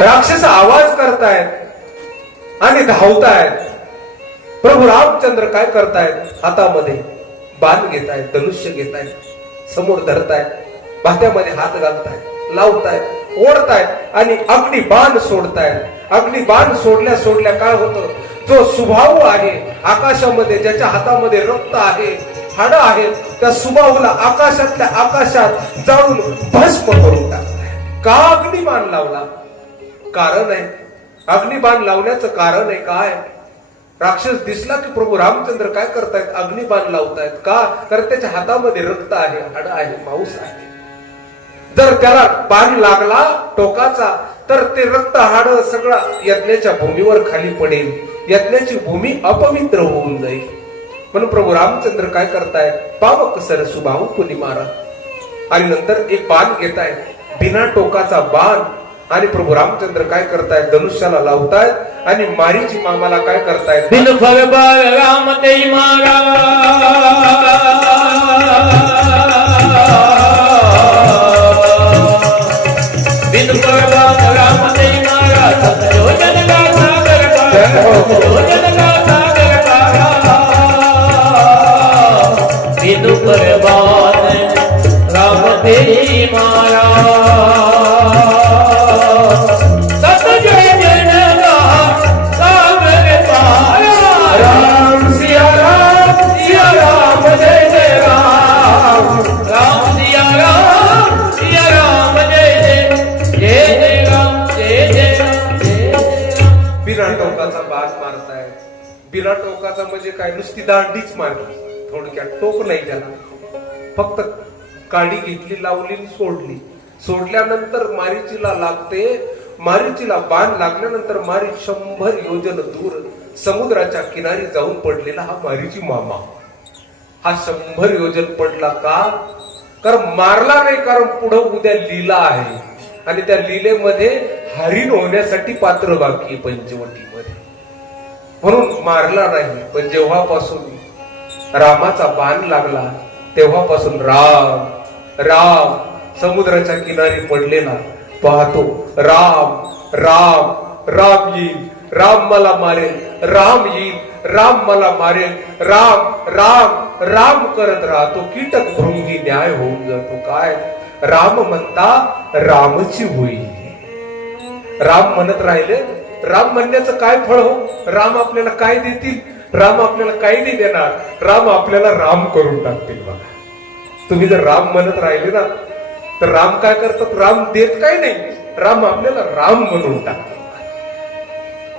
राक्षस आवाज करतायत आणि धावतायत. प्रभू रामचंद्र काय करतायत? हातामध्ये बाण घेतायत, धनुष्य घेतायत, समोर धरतायत, भात्यामध्ये हात घालतायत, लावतायत, ओढतायत आणि अग्नी बाण सोडतायत. अग्नी बाण सोडल्या सोडल्या काय होतं? जो सुबाहू आहे आकाशामध्ये, ज्याच्या हातामध्ये रक्त आहे, हाड आहेत, त्या सुबाहूला आकाशातल्या आकाशात जाळून भस्म करून टाकताय. का अग्निबाण लावला? कारण आहे. अग्निबाण लावण्याचं कारण आहे काय? राक्षस दिसला की प्रभू रामचंद्र काय करतायत? अग्निबाण लावतायत. का? कारण त्याच्या हातामध्ये रक्त आहे, हाड आहे, मांस आहे. जर त्याला बाण लागला टोकाचा तर ते रक्त हाड सगळं यज्ञाच्या भूमीवर खाली पडेल, यज्ञाची भूमी अपवित्र होऊन जाईल. म्हणून प्रभू रामचंद्र काय करतायत? पावक सर सुबाहू कुणी मारा. आणि नंतर एक बाण घेतायत, बिना टोकाचा बाण. आणि प्रभू रामचंद्र काय करतायत? धनुष्याला लावतायत आणि मारीची मामाला काय करतायत? बिन फळ बाळ राम ते मारा, बिन फळ बाळ राम ते मारा, सत्योजन का सागर पारा, सत्योजन का सागर पारा. बिन फळ बाळ राम ते मारा, बिना टोकाचा म्हणजे काय? नुसती दांडीच मारली, थोडक्यात टोक नाही त्याला. फक्त काडी घेतली, लावली, सोडली. सोडल्यानंतर मारीचीला लागते. मारीचीला बाण लागल्यानंतर मारी 100 योजन दूर समुद्राच्या किनारी जाऊन पडलेला हा मारीची मामा. हा 100 योजन पडला का? कारण मारला नाही, कारण पुढं उद्या लीला आहे आणि त्या लीलेमध्ये हरिण होण्यासाठी पात्र बाकी पंचवटीमध्ये, म्हणून मारला नाही. पण जेव्हापासून रामाचा बाण लागला तेव्हापासून राम राम समुद्राच्या किनारी पडलेला पाहतो. राम राम राम येईल, राम मला मारेल, राम येईल, राम मला मारेल, राम राम राम करत राहतो. कीटक भृंगी न्याय होऊन जातो. काय? राम म्हणता रामची होईल. राम म्हणत राहिले. राम म्हणण्याचं काय फळ हो? राम आपल्याला काय देतील? राम आपल्याला काही नाही देणार. राम आपल्याला राम करून टाकतील. बघा, तुम्ही जर राम म्हणत राहिले ना तर राम काय करतात? राम देत काय नाही, राम आपल्याला राम म्हणून टाकतात.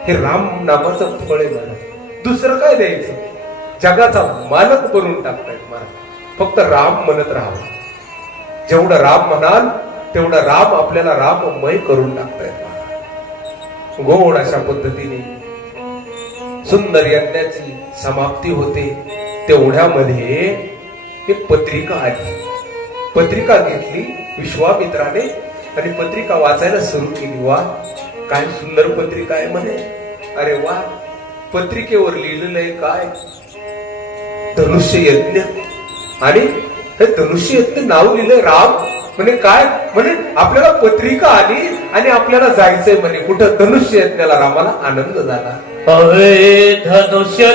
हे राम नामाचं फळ आहे महाराज. दुसरं काय द्यायचं? जगाचा मालक बनवून टाकतायत महाराज. फक्त राम म्हणत राहावं. जेवढं राम म्हणाल तेवढं राम आपल्याला राममय करून टाकतायत. गोड अशा पद्धतीने सुंदर यज्ञाची समाप्ती होते. तेवढ्यामध्ये एक पत्रिका आली. पत्रिका घेतली विश्वामित्राने आणि पत्रिका वाचायला सुरू केली. वा, काय सुंदर पत्रिका आहे म्हणे. अरे वा, पत्रिकेवर लिहिलेलं आहे काय? धनुष्य यज्ञ. आणि हे धनुष्य यज्ञ नाव लिहिलंय राम. म्हणे काय? म्हणे आपल्याला पत्रिका आली आणि आपल्याला जायचंय म्हणे कुठं? धनुष्य यज्ञाला. रामाला आनंद झाला. अरे धनुष्य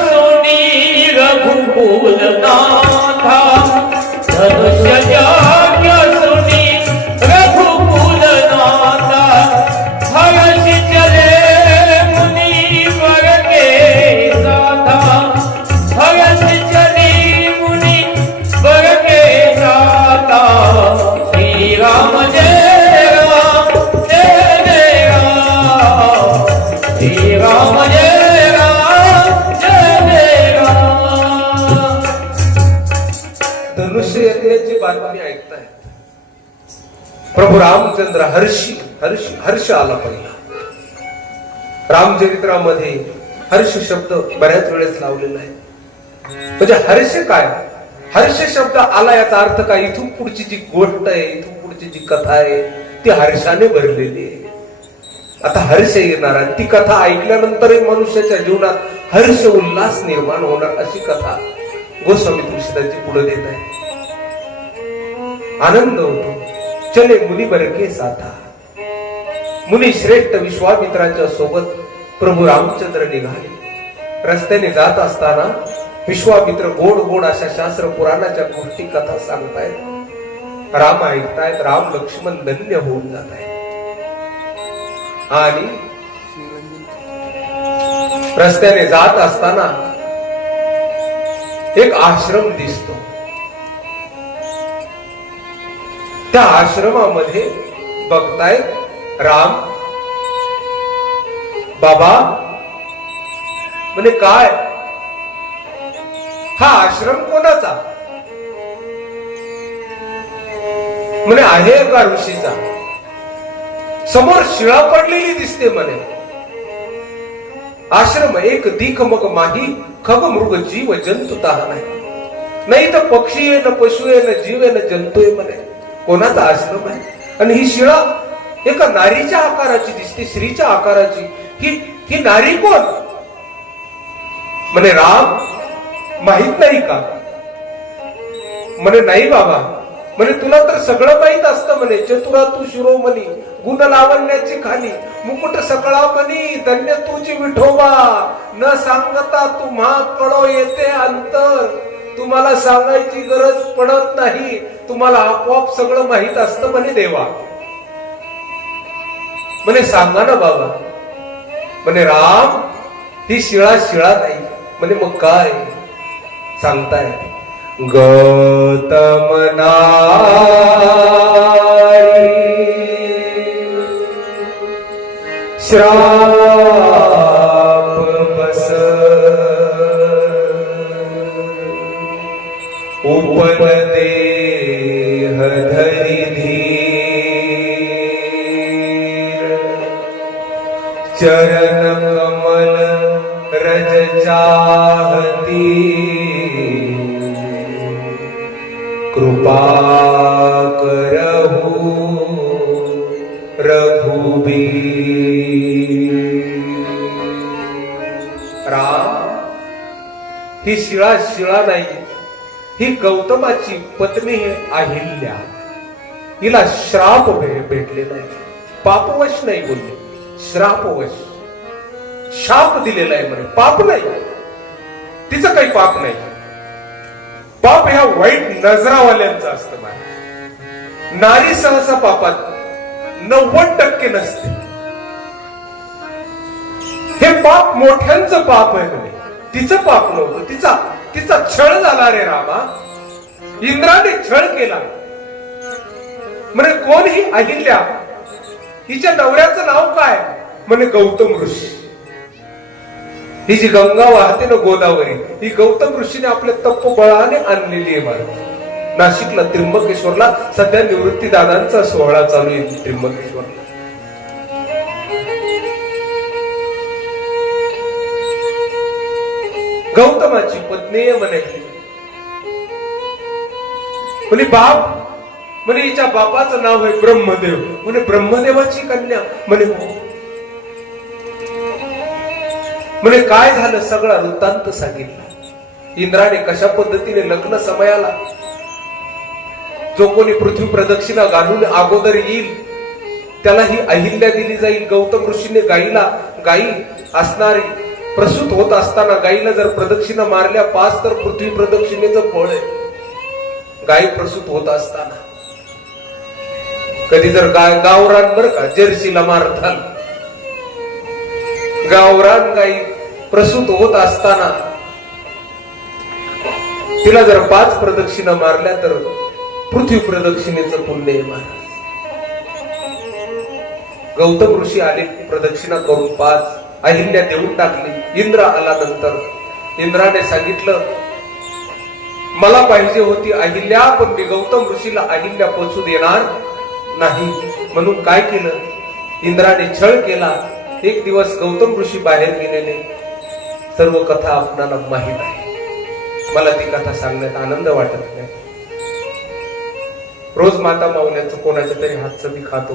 सोनी रघुकुल नाथा, धनुष्य सोनी रघुकुल नाथा, हर्षि चले मुनि वर के साथा, हर्षि चले मुनि वर के साथा. श्री राम जय राम जय जय राम, श्री राम जय राम जय जय राम. धनुष्य यज्ञाची बातमी ऐकताय. प्रभू रामचंद्र हर्ष आला पहिला. रामचरित्रामध्ये हर्ष शब्द बऱ्याच वेळेस लावलेला आहे. म्हणजे हर्ष काय? हर्ष शब्द आला याचा अर्थ काय? इथून पुढची जी गोष्ट आहे, इथून पुढची जी कथा आहे ती हर्षाने भरलेली आहे. आता हर्ष येणार आणि ती कथा ऐकल्यानंतरही मनुष्याच्या जीवनात हर्ष उल्हास निर्माण होणार अशी कथा गोस्वामी तुलसीदासजी पुढे देत आहे. आनंद होतो. चले मुनी वर के साथा. मुनी श्रेष्ठ विश्वामित्राच्या सोबत प्रभू रामचंद्र निघाले. रस्त्याने जात असताना विश्वामित्र गोड गोड अशा शास्त्र पुराणाच्या गोष्टी कथा सांगतायत. राम ऐकतायत. राम लक्ष्मण धन्य होऊन जात आहेत. आणि रस्त्याने जात असताना एक आश्रम दिसतो. त्या आश्रमामध्ये बघतायत राम बाबा म्हणे काय हा आश्रम कोणाचा? म्हणे आहे एका ऋषीचा. समोर शिळा पडलेली दिसते म्हणे. आश्रम एक दीख मग माही खग मृग जीव जंतुता नाही तर पक्षी आहे न पशु आहे न जीव आहे न जंतू आहे म्हणे. कोणाचा आश्रम आहे? आणि ही शिळा एका नारीच्या आकाराची दिसते, स्त्रीच्या आकाराची. ही नारी कोण? म्हणे राम माहित नाही का? म्हणे नाही बाबा. म्हणे तुला तर सगळं माहित असतं म्हणे. चतुरा तू शिरोमणी गुण लावण्याची खाली मुकुट सकळा मनी धन्य तुझी विठोबा न सांगता तुम्हा कळो येते अंतर. तुम्हाला सांगायची गरज पडत नाही, तुम्हाला आपोआप सगळं माहित असतं म्हणे देवा. म्हणे सांगा ना बाबा. म्हणे राम ही शिळा नाही. म्हणे मग काय सांगताय? गौतम नारी श्राप बस उपदेह धरी धीर चरण कमल रज चाहती कृपा करहु रघुबीर. राम ही शिळा नाही. ही गौतमाची पत्नी आहे अहिल्या. हिला श्राप भेटलेला आहे. पापवश नाही बोलले, श्रापवश. शाप दिलेला आहे म्हणे. पाप नाही, तिचं काही पाप नाही. पाप ह्या वाईट नजरावाल्यांचं असतं. नारी सहसा पापात 90% नसते. हे पाप मोठ्यांचं पाप आहे म्हणे. तिचं पाप नव्हतं. तिचा छळ झाला रे रामा. इंद्राने छळ केला. म्हणे कोण ही अहिल्या? हिच्या नवऱ्याचं नाव काय? म्हणे गौतम ऋषी. ही जी गंगा वाहते ना गोदावरी, ही गौतम ऋषीने आपल्या तपोबळाने आणलेली आहे महाराज. नाशिकला त्र्यंबकेश्वरला सध्या निवृत्ती दादांचा सोहळा चालू आहे त्र्यंबकेश्वरला. गौतमाची पत्नी म्हणे. म्हणे बाप. म्हणे हिच्या बापाचं नाव आहे ब्रह्मदेव. म्हणे ब्रह्मदेवाची कन्या. म्हणे म्हणे काय झालं सगळा वृत्तांत सांगितला. इंद्राने कशा पद्धतीने लग्न समयाला जो कोणी पृथ्वी प्रदक्षिणा घालून अगोदर येईल त्याला ही अहिल्या दिली जाईल. गौतम ऋषीने गाई असणारी प्रसूत होत असताना गाईला जर प्रदक्षिणा मारल्या 5 तर पृथ्वी प्रदक्षिणेचं फळ आहे. गाई प्रसूत होत असताना कधी जर गावरान बरं का जर्सीला मारताल, गावरान गाई प्रसूत होत असताना तिला जर 5 प्रदक्षिणा मारल्या तर पृथ्वी प्रदक्षिणेचं पुण्य आहे महाराज. गौतम ऋषी आले प्रदक्षिणा करून 5. अहिल्या देऊन टाकली. इंद्र आला. नंतर इंद्राने सांगितलं मला पाहिजे होती अहिल्या, पण मी गौतम ऋषीला अहिल्या पोचू देणार नाही. म्हणून काय केलं? इंद्राने छळ केला. एक दिवस गौतम ऋषी बाहेर गेलेले. सर्व कथा आपणाला माहित आहे. मला ती कथा सांगण्यात आनंद वाटत नाही. रोज माता माऊल्यांचं कोणाच्या तरी हातचं मी खातो.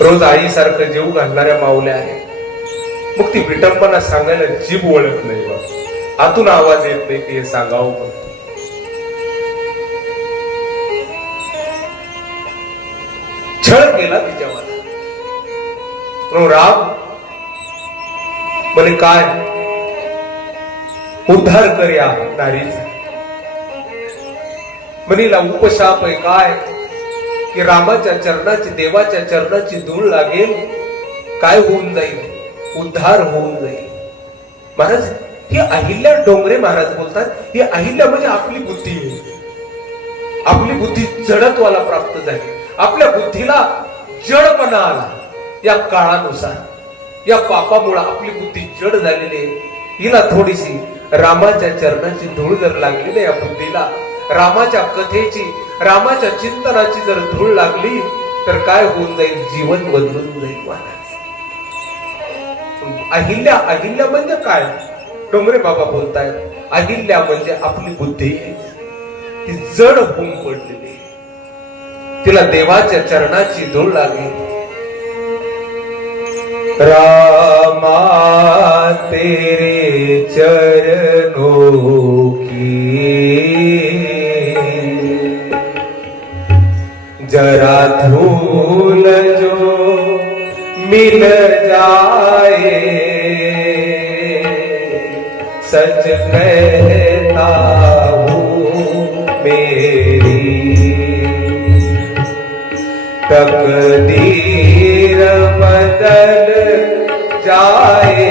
रोज आईसारखं जीव घालणाऱ्या माऊल्या आहेत. मग ती विटंबना सांगायला जीभ ओळख नाही बा. आतून आवाज येत नाही की हे सांगावं. पण छळ केला तिच्यावर. म्हणून राम म्हणे काय उद्धार कर या नारीचा. म्हणीला उपशाप आहे काय की रामाच्या चरणाची देवाच्या चरणाची धूळ लागेल, काय होऊन जाईल, उद्धार होऊन जाईल. महाराज ही अहिल्या डोंगरे महाराज बोलतात, ही अहिल्या म्हणजे आपली बुद्धी आहे. आपली बुद्धी जडत्वाला प्राप्त झाली, आपल्या बुद्धीला जडपणा आला या काळानुसार. या पापामुळे आपली बुद्धी जड झालेली आहे. हिला थोडीशी रामाच्या चरणाची धूळ जर लागली ना या बुद्धीला, रामाच्या कथेची रामाच्या चिंतनाची जर धूळ लागली तर काय होऊन जाईल, जीवन बदलून जाईल महाराज. अहिल्या अहिल्या म्हणजे काय डोंगरे बाबा बोलतायत, अहिल्या म्हणजे आपली बुद्धी ती जड होऊन पडलेली, तिला देवाच्या चरणाची धूळ लागली. रामा तेरे चरणों की जरा धूल जो मिल जाए, सच कहता हूँ मेरी तकदीर बदल जाए.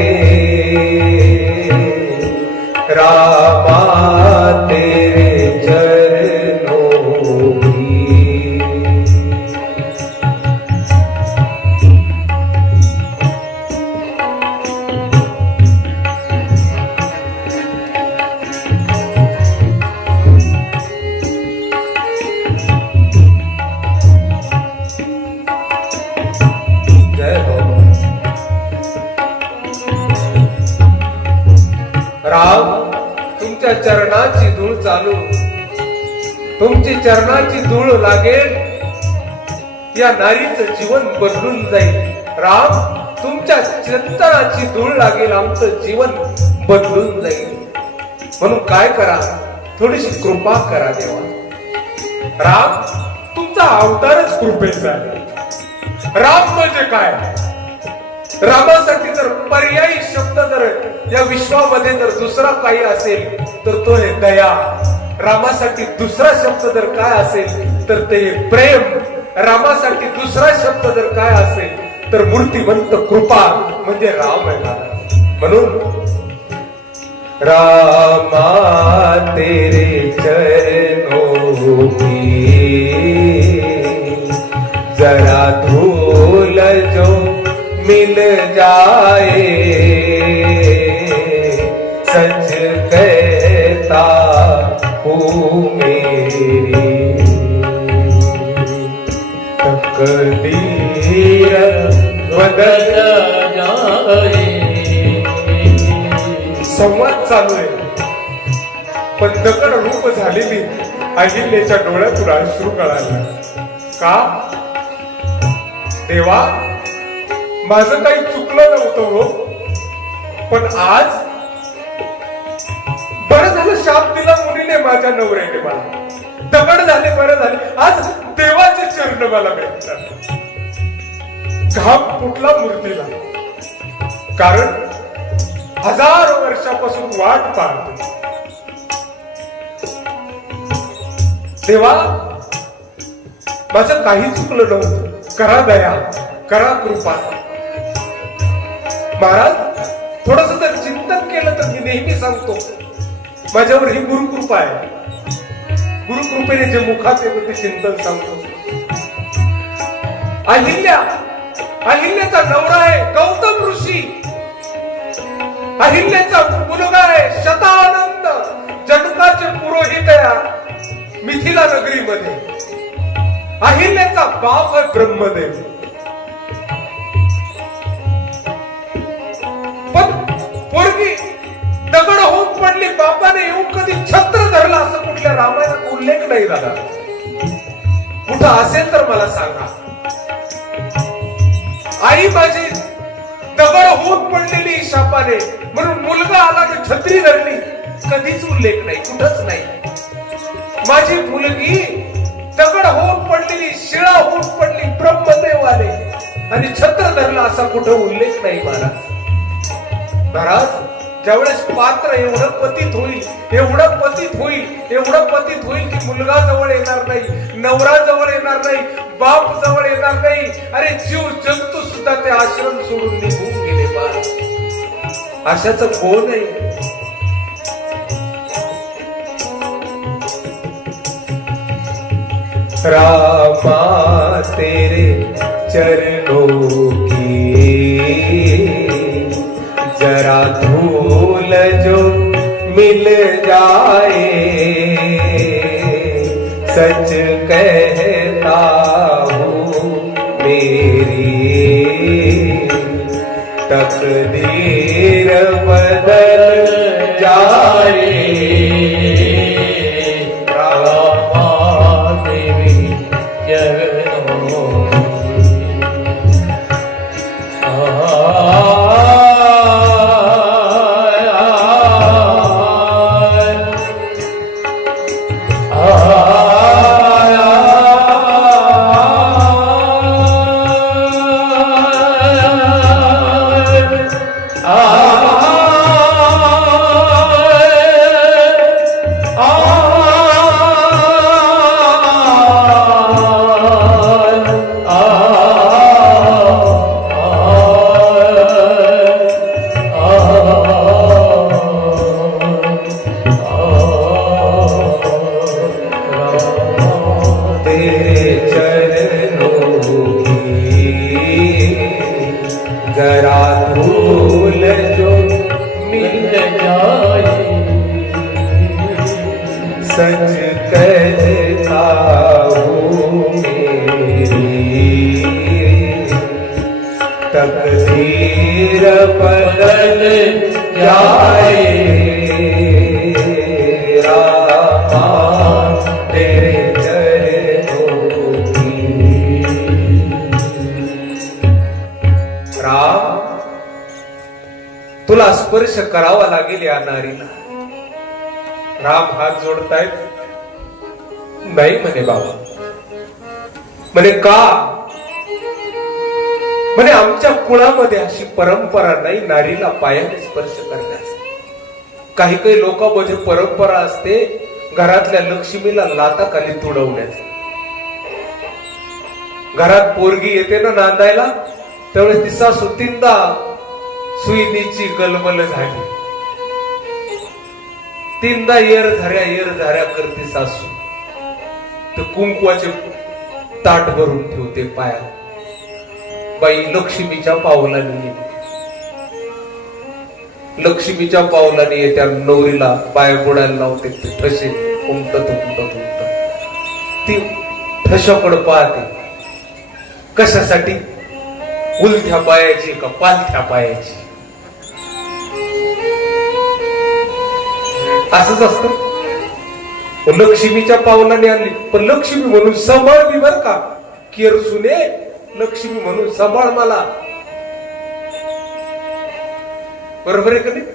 रामा तेरे चरणों की. राम तुमच्या चरणाची धूळ चालू, तुमची चरणाची धूळ लागेल, या नारीचं जीवन बदलून जाईल. राम तुमच्या चिंतनाची धूळ लागेल, आमचं जीवन बदलून जाईल. म्हणून काय करा, थोडीशी कृपा करा देवा. राम तुमचा अवतारच कृपेचा आहे. राम म्हणजे काय, रामासाठी जर पर्यायी शब्द जर या विश्वामध्ये जर दुसरा काही असेल तर तो आहे दया. रामासाठी दुसरा शब्द जर काय असेल तर ते प्रेम. रामासाठी दुसरा शब्द जर काय असेल तर मूर्तिवंत कृपा म्हणजे राम आहे. म्हणून रामा तेरे चरणों की जरा धूल जो मिल जाए, सच कहता हूँ मेरी तकदीर बदल जाए. संवाद चालू आहे पण दगड रूप झालेली अहिल्याच्या डोळ्यातून अश्रू गळाला. का देवा माझं काही चुकलं नव्हतं हो, पण आज बरं झालं शाप दिला मुलीने माझ्या नवऱ्याने मला. दगड झाले बरं झाले, आज देवाचे चरण मला भेटतात. घाम फुटला मूर्तीला, कारण हजारो वर्षापासून वाट पाहतो. देवा माझं काही चुकलं नव्हतं, करा दया, करा कृपा. महाराज थोडस जर चिंतन केलं तर मी नेहमी सांगतो माझ्यावर ही गुरुकृपा आहे. गुरुकृपेने जे मुखात येतं ते चिंतन सांगतो. अहिल्याचा नवरा आहे गौतम ऋषी, अहिल्याचा मुलगा आहे शतानंद, जनकाचे पुरोहित आहे मिथिला नगरीमध्ये. अहिल्याचा बाप आहे ब्रह्मदेव. पण पोरगी दगड होऊन पडली, बापाने येऊन कधी छत्र धरला असं कुठल्या रामायणात उल्लेख नाही झाला. कुठं असेल तर मला सांगा. आई माझी दगड होऊन पडलेली शापाने, म्हणून मुलगा आला की छत्री धरली, कधीच उल्लेख नाही, कुठंच नाही. माझी मुलगी दगड होऊन पडलेली, शिळा होऊन पडली, ब्रह्मदेव आले. आणि छत्र धरला असा कुठं उल्लेख नाही महाराज. महाराज ज्यावेळेस पात्र एवढं पतित होईल, एवढं पतित होईल, एवढं पतित होईल की मुलगा जवळ येणार नाही, नवरा जवळ येणार नाही, बाप जवळ येणार नाही. अरे जीव जंतू सुद्धा ते आश्रम सोडून निघून गेले. महाराज अशाच कोण आहे? रामा तेरे चरणों की जरा धूल जो मिल जाए, सच कहता हूँ मेरी तकदीर बदल जाए. जरा धूल जो मिल जाए, सच कहता हूँ मेरी तकदीर बदल जाए. रामा तेरे चरणों की. राम तुला स्पर्श करावा लागेल या नारीला. राम हात जोडतायत. नाही म्हणे बाबा. म्हणे का? म्हणे आमच्या कुळामध्ये अशी परंपरा नाही नारीला पायाने स्पर्श करण्याची. काही काही लोकांमध्ये परंपरा असते घरातल्या लक्ष्मीला लाताखाली तुडवण्याची. घरात पोरगी येते ना नांदायला, त्यावेळेस ती सासू तीनदा सुईनीची गलबल झाली, तीनदा येर झाऱ्या करते सासू. तर कुंकवाचे ताट भरून ठेवते पायात. बाई लक्ष्मीच्या पावलाने ये, लक्ष्मीच्या पावलाने ये. त्या नवरीला पाय बुडायला लावते. ठसे उमटत उमटत उमटत ती ठशाकडे पाहते. कशासाठी? उलथ्या पायाची का पालथ्या पायाची? असंच असतं. लक्ष्मीच्या पावलाने आणली, पण लक्ष्मी म्हणून सांभाळ मी बर का. केर सुने लक्ष्मी म्हणून सांभाळ मला. बरोबर आहे का नाही?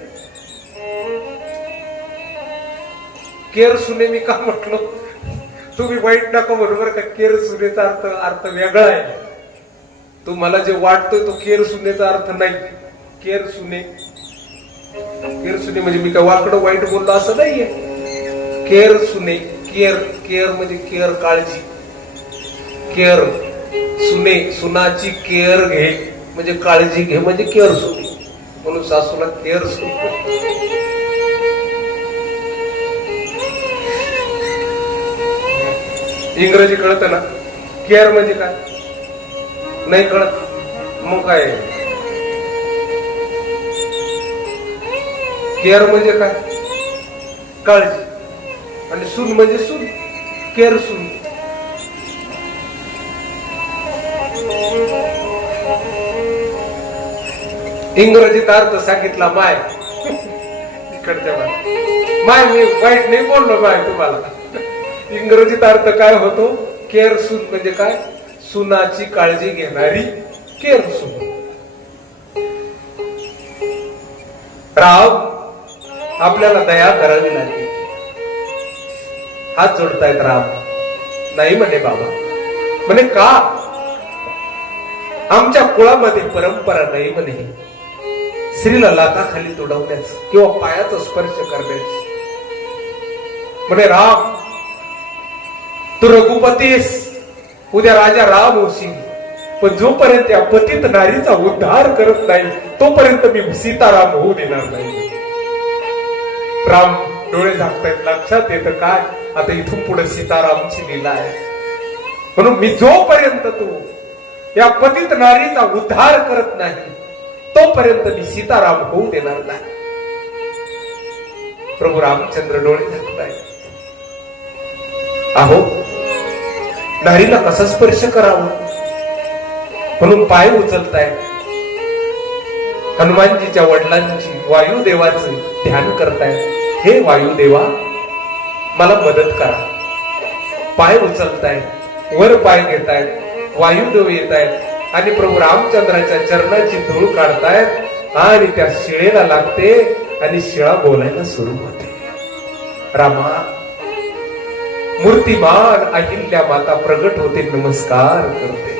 केर सुने मी का म्हटलो? तुम्ही वाईट नका. बरोबर का? केर सुनेचा अर्थ वेगळा आहे. तुम्हाला जे वाटतोय तो केर सुनेचा अर्थ नाही. केर सुने म्हणजे मी काय वाकडं वाईट बोललो असं नाहीये. केर सुने, केर म्हणजे केअर, काळजी. केअर सुने, सुनाची केअर घे म्हणजे काळजी घे म्हणजे केअर सुने. म्हणून सासूला केअर सुने. इंग्रजी कळत ना? केअर म्हणजे काय? नाही कळत? मग काय? केअर म्हणजे काय? काळजी. आणि सून म्हणजे सून, केअर सून. इंग्रजीत अर्थ सांगितला माय. इकडच्या माय मी वाईट नाही बोललो माय तुम्हाला. इंग्रजीत अर्थ काय होतो? केअर सून म्हणजे काय? सुनाची काळजी घेणारी केअर सून. राव आपल्याला दया करावी लागेल. हात जोडतायत राम. नाही म्हणे बाबा. म्हणे का? आमच्या कुळामध्ये परंपरा नाही म्हणे स्त्रीला लाताखाली तुडवण्याचं किंवा पायाचा स्पर्श करण्याचं. म्हणे राम तू रघुपतीस, उद्या राजा राम होशील, पण जोपर्यंत या पतित नारीचा उद्धार करत नाही तोपर्यंत मी सीताराम होऊ देणार नाही. राम डोळे झाकतायत, लक्षात येतं काय आता इथून पुढे सीतारामची लीला आहे. म्हणून मी जोपर्यंत तू या पतित नारीचा उद्धार करत नाही तोपर्यंत मी सीताराम होऊ देणार नाही. प्रभू रामचंद्र डोळे झाकतायत. अहो नारीला कसा स्पर्श करावा म्हणून पाय उचलताय. हनुमानजीच्या वडिलांची वायुदेवाचं ध्यान करताय. हे वायुदेवा मला मदत करा. पाय उचलताय, वर पाय घेतायत, वायुदेव येत आहेत आणि प्रभू रामचंद्राच्या चरणाची धूळ काढतायत आणि त्या शिळेला लागते आणि शिळा बोलायला सुरू होते. रामा मूर्तिमान अहिल्या माता प्रगट होते, नमस्कार करते.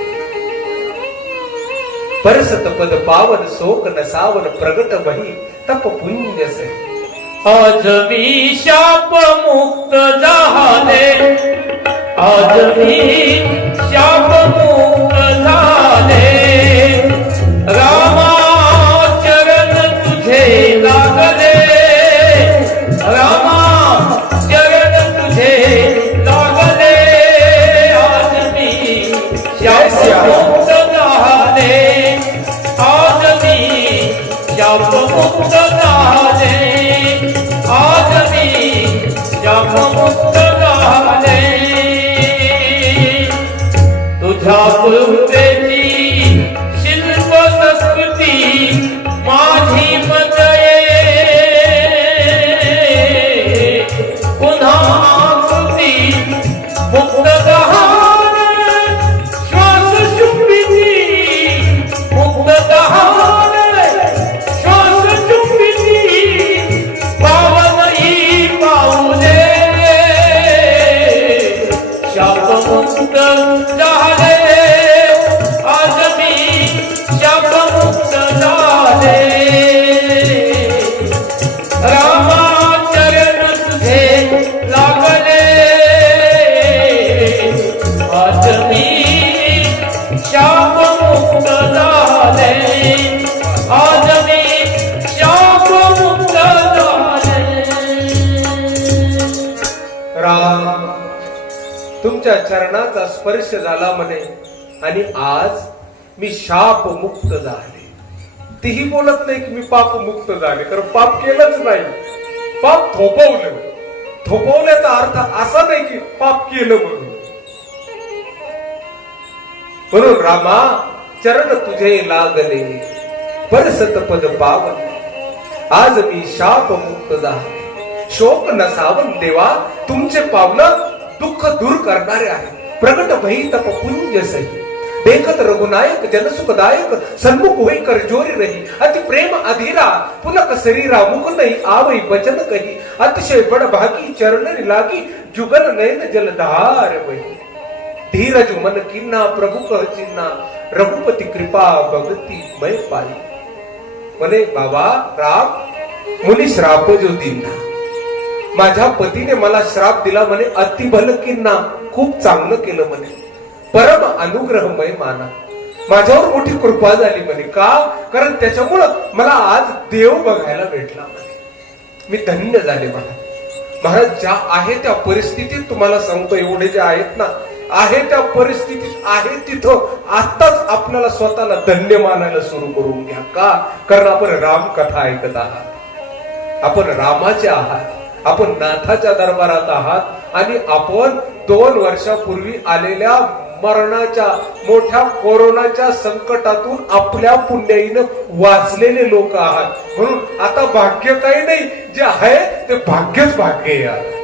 परसत पद पावन शोक नसावन प्रगट वही तप पुण्य से. आज मी शाप मुक्त झाले, आज मी शाप मुक्त झाले. रामा चरण तुझे लागले, रामा चरण तुझे लागले. आज मी शाप मुक्त झाले, आज मी शाप मुक्त झाले, आज मी शाप मुक्त झाले. तुझ्या कृपेची शिल्प संस्कृती माझी मजये, पुन्हा कृती मुक्त झाले. श्वास चुंबिती मुक्त झाले, श्वास चुंबिती पावन ही पाऊले. शाप मुक्त झाले, आज मी शाप मुक्त झाले. रामा चरण तुझे लागले, आज मी शाप मुक्त झाले, आज मी शाप मुक्त झाले. राम तुमच्या चरणाचा स्पर्श झाला म्हणे आणि आज मी शाप मुक्त झाले. तीही बोलत नाही की मी पाप मुक्त झाले, कारण पाप केलंच नाही, पाप थोपवलं. थोपवल्याचा अर्थ असा नाही की पाप केलं म्हणून. म्हणून रामा चरण तुझे लागले, परसत पद पावन, आज मी शाप मुक्त झाले. शोक नसावन देवा, तुमचे पावलं दुःख दूर करणारे आहे. प्रगट भई तप पुंज सही, देखत रघुनायक जनसुखदायक, सन्मुख होई कर जोरी रही. अति प्रेम अधीरा पुलक शरीरा, मुख नहीं आवई बचन कही. अतिशय बड़ भागी चरण लागी, जुगल नयन जलधार बही. धीरज मन किन्ना प्रभु कह चिन्ना, रघुपति कृपा भगती मैं पाई. म्हणे बाबा राम मुनी श्राप जो दिला, माझ्या पतीने मला श्राप दिला म्हणे. अति भल किन्ना, खूप चांगलं केलं म्हणे. परम अनुग्रहमय माना, माझ्यावर मोठी कृपा झाली म्हणे. का? कारण त्याच्यामुळं मला आज देव बघायला भेटला म्हणे. मी धन्य झाले महाराज. ज्या आहे त्या परिस्थितीत तुम्हाला सांगतो, एवढे जे आहेत ना, आहे त्या परिस्थितीत आहे तिथं आताच आपल्याला स्वतःला धन्य मानायला सुरू करून घ्या. का? कारण आपण राम कथा ऐकत आहात, आपण रामाचे आहात, आपण नाथाच्या दरबारात आहात आणि आपण 2 वर्षापूर्वी आलेल्या मरणाच्या मोठ्या कोरोनाच्या संकटातून आपल्या पुण्याईनं वाचलेले लोक आहात. म्हणून आता भाग्य काही नाही, जे आहे ते भाग्यच भाग्य आहे.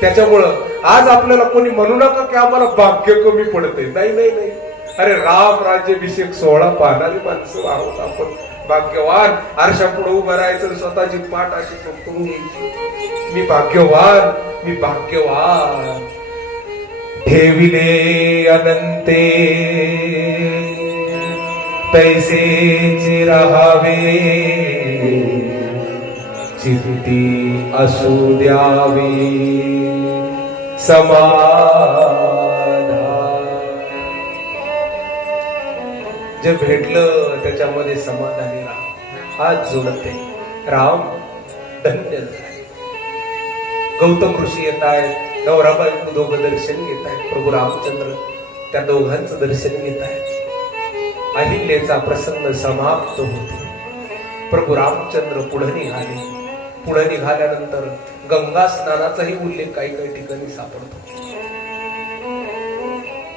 त्याच्यामुळं आज आपल्याला कोणी म्हणू नका की आम्हाला भाग्य कमी पडते. नाही नाही नाही, अरे राम राज्याभिषेक सोहळा पाहणारी माणसं आहोत आपण. भाग्यवान. आरशा पुढे उभं राहायचं, स्वतःची पाठ अशी करून घ्यायची. मी भाग्यवान, मी भाग्यवान. ठेविले अनंते तैसेचे राहावे चित्ती असू द्यावे समाधान. जे भेटलं त्याच्यामध्ये समाधानी राहा. हात जोडते राम धन्य झाले. गौतम ऋषी येत आहेत, नवरा बायको दोघं दर्शन घेत आहेत. प्रभू रामचंद्र त्या दोघांचं दर्शन घेत आहेत. अहिल्याचा प्रसंग समाप्त होतो. प्रभू रामचंद्र पुढे निघाले. पुढे निघाल्यानंतर गंगा स्नानाचाही उल्लेख काही काही ठिकाणी सापडतो.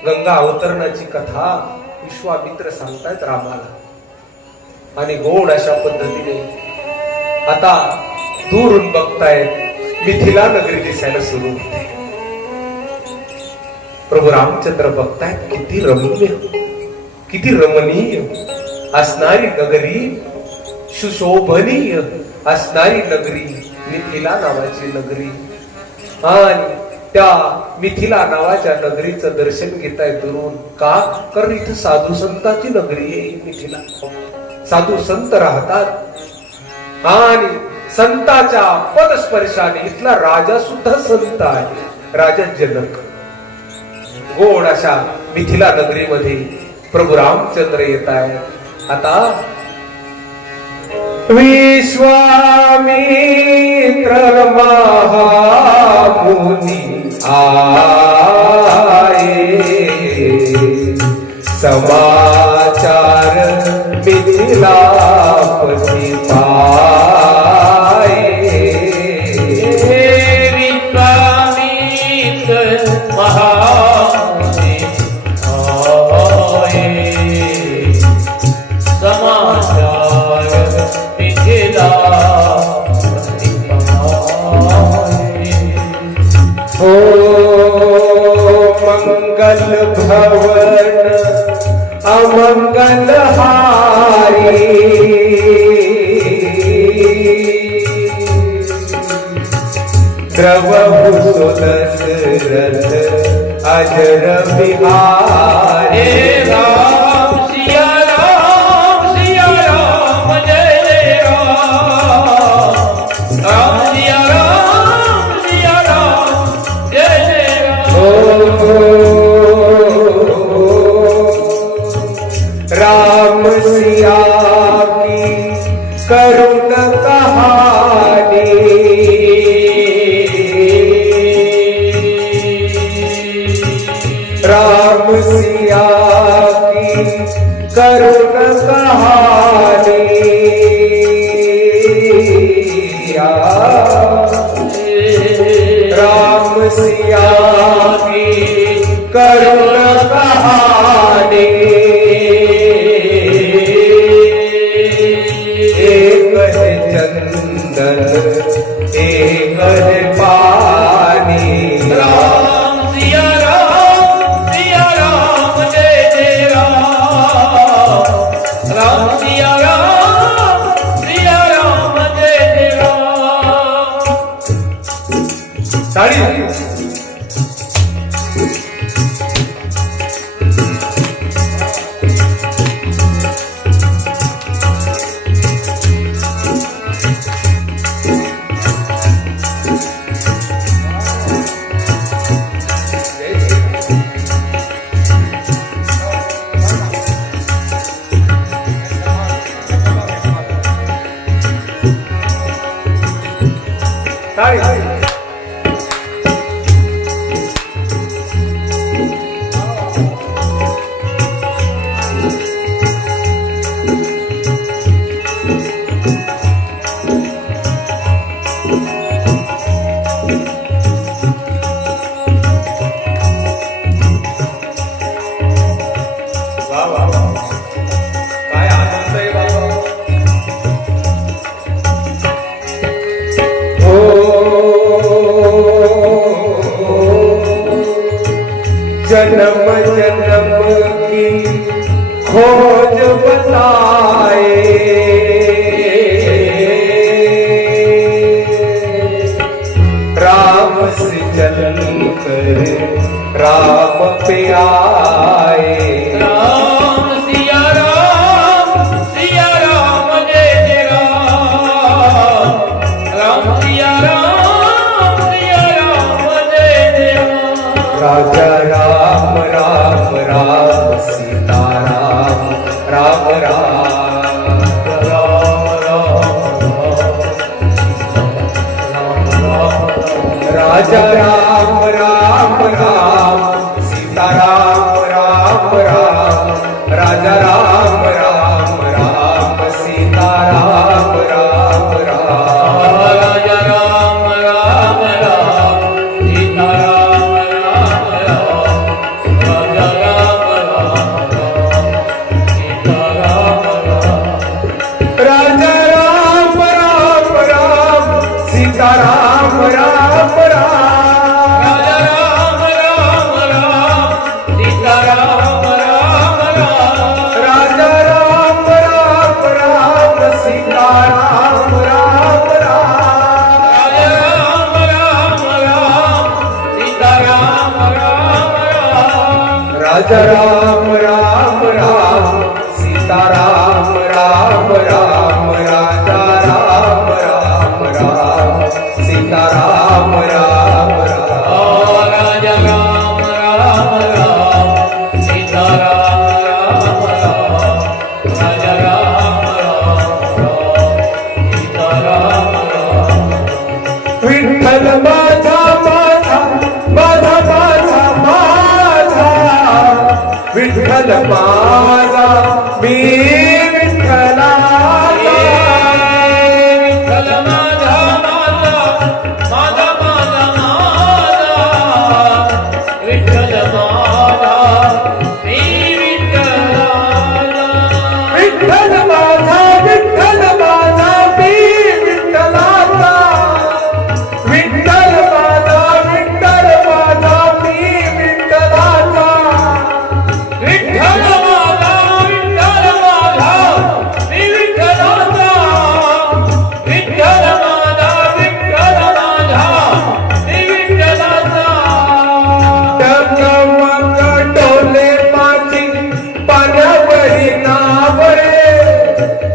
गंगा अवतरणाची कथा विश्वामित्र सांगतायत रामाला. आणि गोड अशा पद्धतीने आता दूरून बघतायत मिथिला नगरी दिसायला सुरू होते. प्रभू रामचंद्र बघतायत किती रम्य, किती रमणीय असणारी नगरी, सुशोभनीय असणारी नगरी मिथिला नावाची नगरी. आणि त्या मिथिला नावाच्या नगरीचं दर्शन घेताय दुरून. का? कारण इथं साधू संतांची नगरी आहे मिथिला. साधू संत राहतात आणि संताच्या पदस्पर्शाने इथला राजा सुद्धा संत आहे, राजा जनक. गोड अशा मिथिला नगरीमध्ये प्रभू रामचंद्र येत आहेत. आता विश्वामित्र महामुनी आये, समाचार मिथिलापती पाये. विश्वामित्र महामुनी आये, समाचार मिथिलापती पाये. हो मंगल भवन अमंगल हारी, द्रवहु सुदशरथ अजर बिहारी. राम सिया राम जय जय राम. राम सिया राम जय जय राम सिया की करुण कहानी, राम सिया की करुण कहानी. राम सिया की करुण कहानी. एक है चंदन एक है पानी. राम सिया राम जय जय राम. राम सिया राम जय जय राम. ताली. राजा राम राम राम सीता राम राम राम राजा राम राम राम सीता राम राम राम राजा राम राम राम सीता राम राम राम राजा राम राम राम सीता राम राम राजा राम राम राम सीता राम राम राम राजा राम राम राम सीता राम राम राम राजा राम राम राम सीता राम राम राम राजा राम राम राम सीता राम राम राम राजा राम राम राम सीता राम राम राम राजा राम राम राम सीता राम राम राम राजा राम राम राम सीता राम राम राम राजा राम राम राम सीता राम राम विठ्ठल माझा माझा माझा माझा माझा विठ्ठल माझा मी विठ्ठलाचा विठ्ठल माझा माझा माझा माझा माझा विठ्ठल माझा मी विठ्ठलाचा विठ्ठल माझा मी विठ्ठलाचा विठ्ठल माझा मी विठ्ठलाचा विठ्ठल माझा मी विठ्ठलाचा विठ्ठल माझा मी विठ्ठलाचा टकमक डोले माझी पाण्यावरी नावरे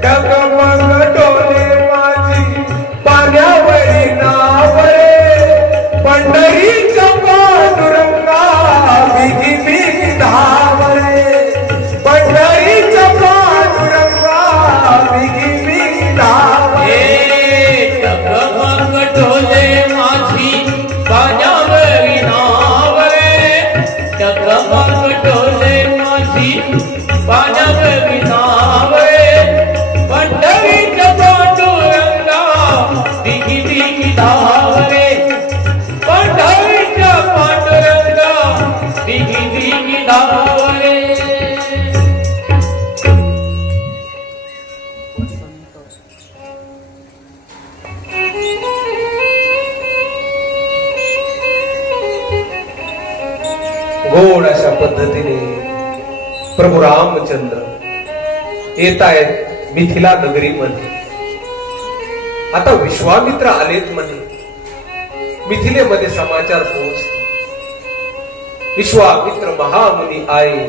टकमक डोले माझी पाण्यावरी नावरे पंढरीच्या पांडुरंगा बिगी बिगी धावरे पंढरीच्या पांडुरंगा बिगी बिगी धावरे टकमक डोले माझी पाण्यावरी नावरे टकमक डोले माझी पाण्यावरी नावरे पंढरीच्या पांडुरंगा बिगी बिगी धावरे पंढरीच्या पांडुरंगा बिगी बिगी धावरे गोड अशा पद्धतीने प्रभू रामचंद्र येत आहेत मिथिला नगरीमध्ये. आता विश्वामित्र आलेत म्हणे. मिथिलेमध्ये समाचार पोहोचतो. विश्वामित्र महामुनी आये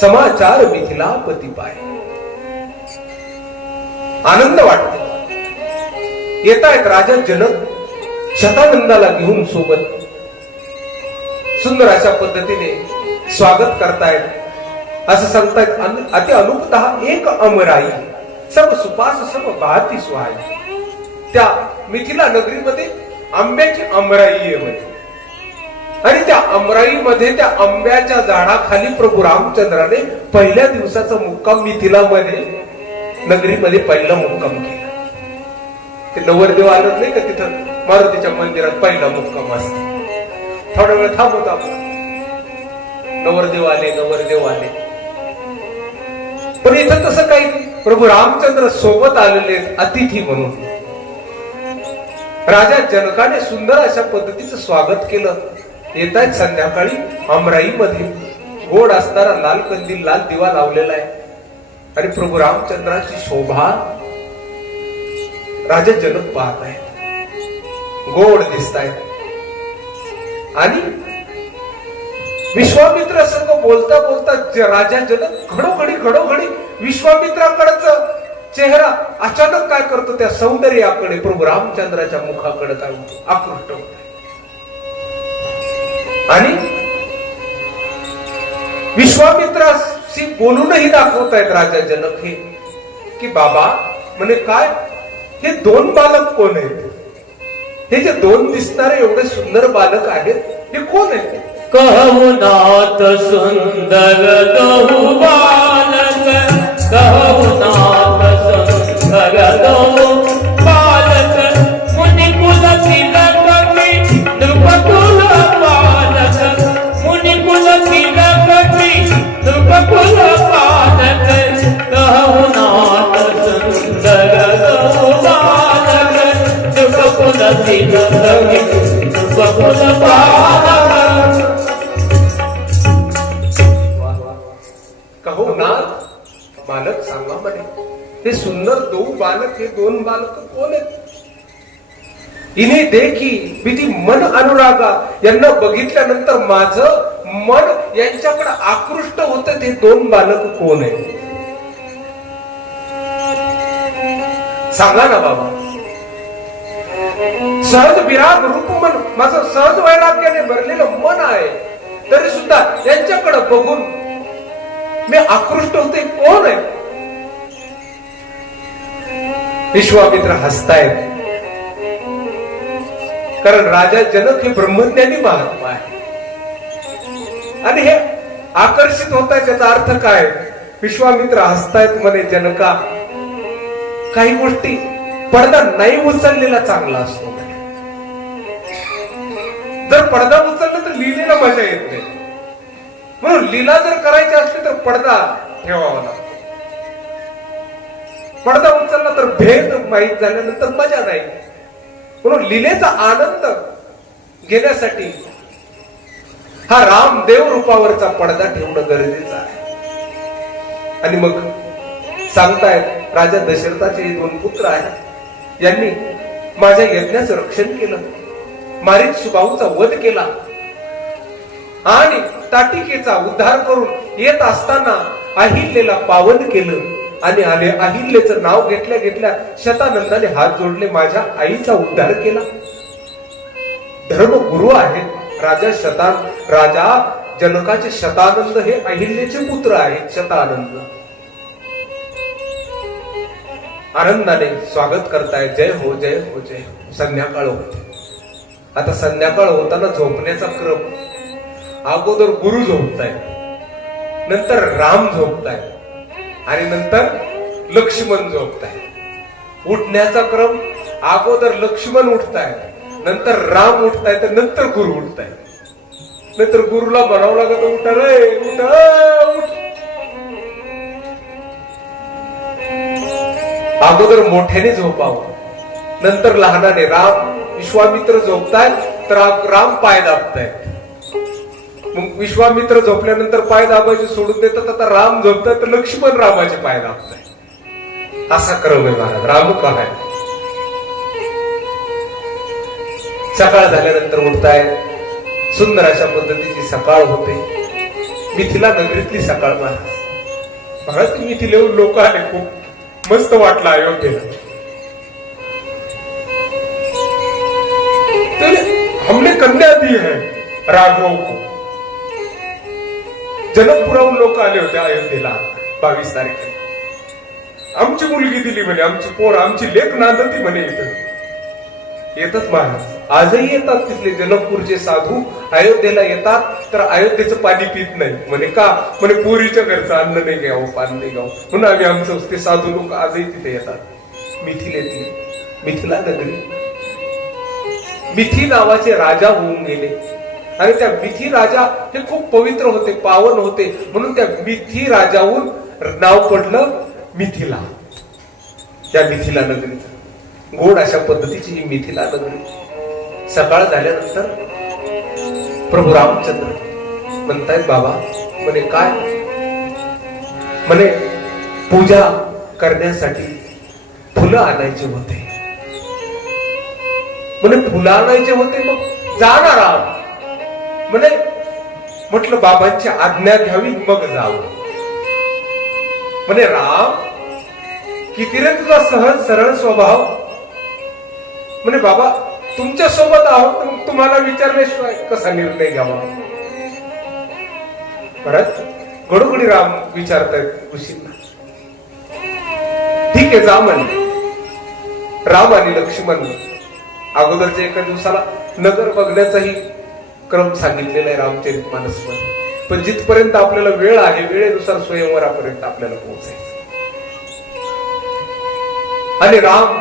समाचार मिथिलापती पाय. आनंद वाटते. येत आहेत राजा जनक शतानंदाला घेऊन सोबत. सुंदर अशा पद्धतीने स्वागत करतायत. असं सांगतायत अति अनुपतः एक अमराई सब सुपास सब बाती सुहाई. त्या मिथिला नगरीमध्ये आंब्याची अमराई आहे म्हणे. आणि त्या अमराईमध्ये त्या आंब्याच्या झाडाखाली प्रभू रामचंद्राने पहिल्या दिवसाचा मुक्काम मिथिलामध्ये नगरीमध्ये पहिला मुक्काम केला. ते नवरदेव आलं नाही का तिथं मारुतीच्या मंदिरात पहिला मुक्काम असतो. थोडा वेळ थांबवतो आपण. नवरदेव आले. पण इथं तसं काही प्रभू रामचंद्र सोबत आलेले अतिथी म्हणून. राजा जनकाने सुंदर अशा पद्धतीचं स्वागत केलं. येत आहेत संध्याकाळी अमराईमध्ये गोड असणारा लाल कंदील लाल दिवा लावलेला आहे. आणि प्रभू रामचंद्राची शोभा राजा जनक पाहत आहेत. गोड दिसत आहेत. आणि विश्वामित्र संग बोलता बोलता राजा जनक घडोघडी विश्वामित्राकडचा चेहरा अचानक काय करतो त्या सौंदर्याकडे प्रभू रामचंद्राच्या मुखाकडे काय होतो आकृष्ट होत. आणि विश्वामित्र बोलूनही दाखवतायत राजा जनक हे की बाबा म्हणे काय हे दोन बालक कोण आहेत हे जे दोन दिसणारे एवढे सुंदर बालक आहेत हे कोण आहेत कहु नाथ सुंदर दहु बालक कहु नाथ सुंदर दहु बालक मुनि कुल तिलकटी नृपकुल बालक मुनि कुल तिलकटी नृपकुल बालक कहु नाथ सुंदर दहु बालक नृपकुल तिलकटी नृपकुल बालक कहो नाथ बालक सांगा म्हणे हे सुंदर बालक हे दोन बालक कोण आहेत इने देखी भीती मन अनुरागा यांना बघितल्यानंतर माझं मन यांच्याकडे आकृष्ट होत ते दोन बालक कोण आहेत सांगा ना बाबा सहज विराग रूप मन माझं सहज वैराग्याने भरलेलं मन आहे तरी सुद्धा यांच्याकडे बघून मी आकृष्ट होते कोण आहे विश्वामित्र हसतायत कारण राजा जनक हे ब्रह्मज्ञानी महात्मा आहे आणि हे आकर्षित होत आहे त्याचा अर्थ काय विश्वामित्र हसतायत म्हणे जनका काही गोष्टी पडदा नाही उचललेला चांगला असतो जर पडदा उचलला तर लिहिलेला मजा येत नाही म्हणून लीला जर करायची असली तर पडदा ठेवावा लागतो पडदा उचलला तर भेद माहीत झाल्यानंतर मजा नाही म्हणून लीलेचा आनंद घेण्यासाठी हा रामदेव रूपावरचा पडदा ठेवणं गरजेचं आहे आणि मग सांगतायत राजा दशरथाचे हे दोन पुत्र आहेत यांनी माझ्या यज्ञाचं रक्षण केलं मारीच सुबाहूचा वध केला आणि ताटिकेचा उद्धार करून येत असताना अहिल्याला पावन केलं आणि आले अहिल्याचं नाव घेतल्या घेतल्या शतानंदाने हात जोडले माझ्या आईचा उद्धार केला धर्मगुरु आहेत राजा जनकाचे शतानंद हे अहिल्याचे पुत्र आहेत शतानंद आनंदाने स्वागत करताय जय हो जय हो जय हो संध्याकाळ होते आता संध्याकाळ होताना झोपण्याचा क्रम अगोदर गुरु झोपताय नंतर राम झोपताय आणि नंतर लक्ष्मण झोपताय उठण्याचा क्रम अगोदर लक्ष्मण उठताय नंतर राम उठताय तर नंतर गुरु उठताय नंतर गुरुला म्हणावं लागत उठा रे उठ उठ अगोदर मोठ्याने झोपावं नंतर लहानाने राम विश्वामित्र झोपताय तर राम पाय दाबतायत मग विश्वामित्र झोपल्यानंतर पाय दाबायचे सोडून देतात आता राम झोपताय तर लक्ष्मण रामाचे पाय दाबताय असा क्रम आहे महाराज राम काय सकाळ झाल्यानंतर उठताय सुंदर अशा पद्धतीची सकाळ होते मिथिला नगरीतली सकाळ महाराज मिथिलेहून लोक आले खूप मस्त वाटलं अयोध्येला हमने कन्या दी है राघव को जनकपुराहून लोक आले होते अयोध्येला 22 तारखेला आमची मुलगी दिली म्हणे आमची पोर आमची लेक नांदती म्हणे इथं येतात महाराज आजही येतात तिथले जनकपूरचे साधू अयोध्येला येतात तर अयोध्येचं पाणी पित नाही म्हणे का म्हणे पोरीच्या घरचं अन्न नाही घ्यावं पाणी नाही घ्यावं म्हणून आम्ही आमचं ते साधू लोक आजही तिथे येतात मिथिलेतली मिथिला नगरी मिथी नावाचे राजा होऊन गेले आणि त्या मिथी राजा हे खूप पवित्र होते पावन होते म्हणून त्या मिथी राजाहून नाव पडलं मिथिला त्या मिथिला नगरीचं गोड अशा पद्धतीची ही मिथिला नगरी सकाळ झाल्यानंतर प्रभू रामचंद्र म्हणतायत बाबा म्हणे काय म्हणे पूजा करण्यासाठी फुलं आणायचे होते म्हणे फुलं आणायचे होते मग जाणार म्हणे म्हटलं बाबांची आज्ञा घ्यावी मग जावं म्हणे राम किती रे तुझा सहज सरळ स्वभाव म्हणे बाबा तुमच्या सोबत आहोत मग तुम्हाला विचारल्याशिवाय कसा निर्णय घ्यावा परत घडोघडी राम विचारतायत ऋषींना. ठीक आहे जा म्हणले. राम आणि लक्ष्मण अगोदरच्या एका दिवसाला नगर बघण्याचाही क्रम सांगितलेला आहे रामचरितमानसमध्ये. पण जिथपर्यंत आपल्याला वेळ आहे वेळेनुसार स्वयंवरापर्यंत आपल्याला पोहोचायचं. आणि राम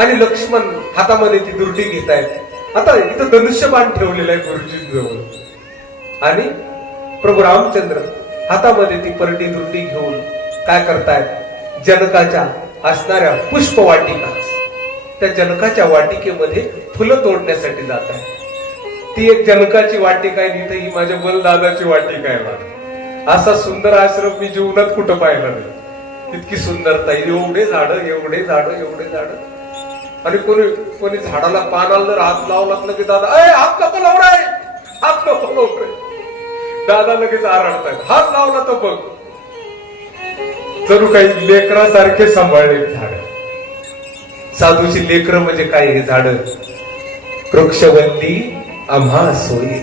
आणि लक्ष्मण हातामध्ये ती दुर्डी घेत आहेत. आता इथं धनुष्यबाण ठेवलेलं आहे गुरुजींजवळ आणि प्रभू रामचंद्र हातामध्ये ती परडी दुर्डी घेऊन काय करतायत, जनकाच्या असणाऱ्या पुष्पवाटिका त्या जनकाच्या वाटिकेमध्ये फुलं तोडण्यासाठी जात आहे. ती एक जनकाची वाटिका आहे, तिथे ही माझ्या बलदादाची वाटिका आहे. मला असा सुंदर आश्रम मी जीवनात कुठं पाहिला नाही. इतकी सुंदरता, एवढे झाड एवढे झाड एवढे झाड. आणि कोणी झाडाला पानाला जर हात लावला की दादा हात नको लावराय, हात नको लावराय, दादा लगेच आरडतायत. हात लावला तर बघ जणू काही लेकरासारखे सांभाळले झाड. साधूची लेकर म्हणजे काय हे झाड. वृक्षवल्ली आम्हा सोयी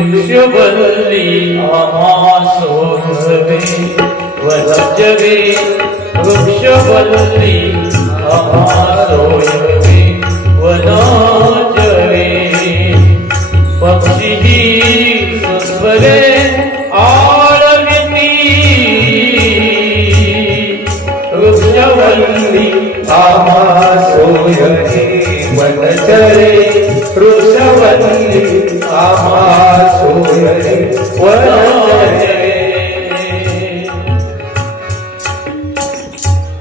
वृक्षवल्ली आम्हा सोयवे वनजवे वृक्षवल्ली आम्हा सोयवे वनजवे पक्षी सुस्वरे आळविती वृक्षवल्ली आम्हा सोयरे वनचरे वृक्षवल्ली आम्हा सोयरे वनचरे.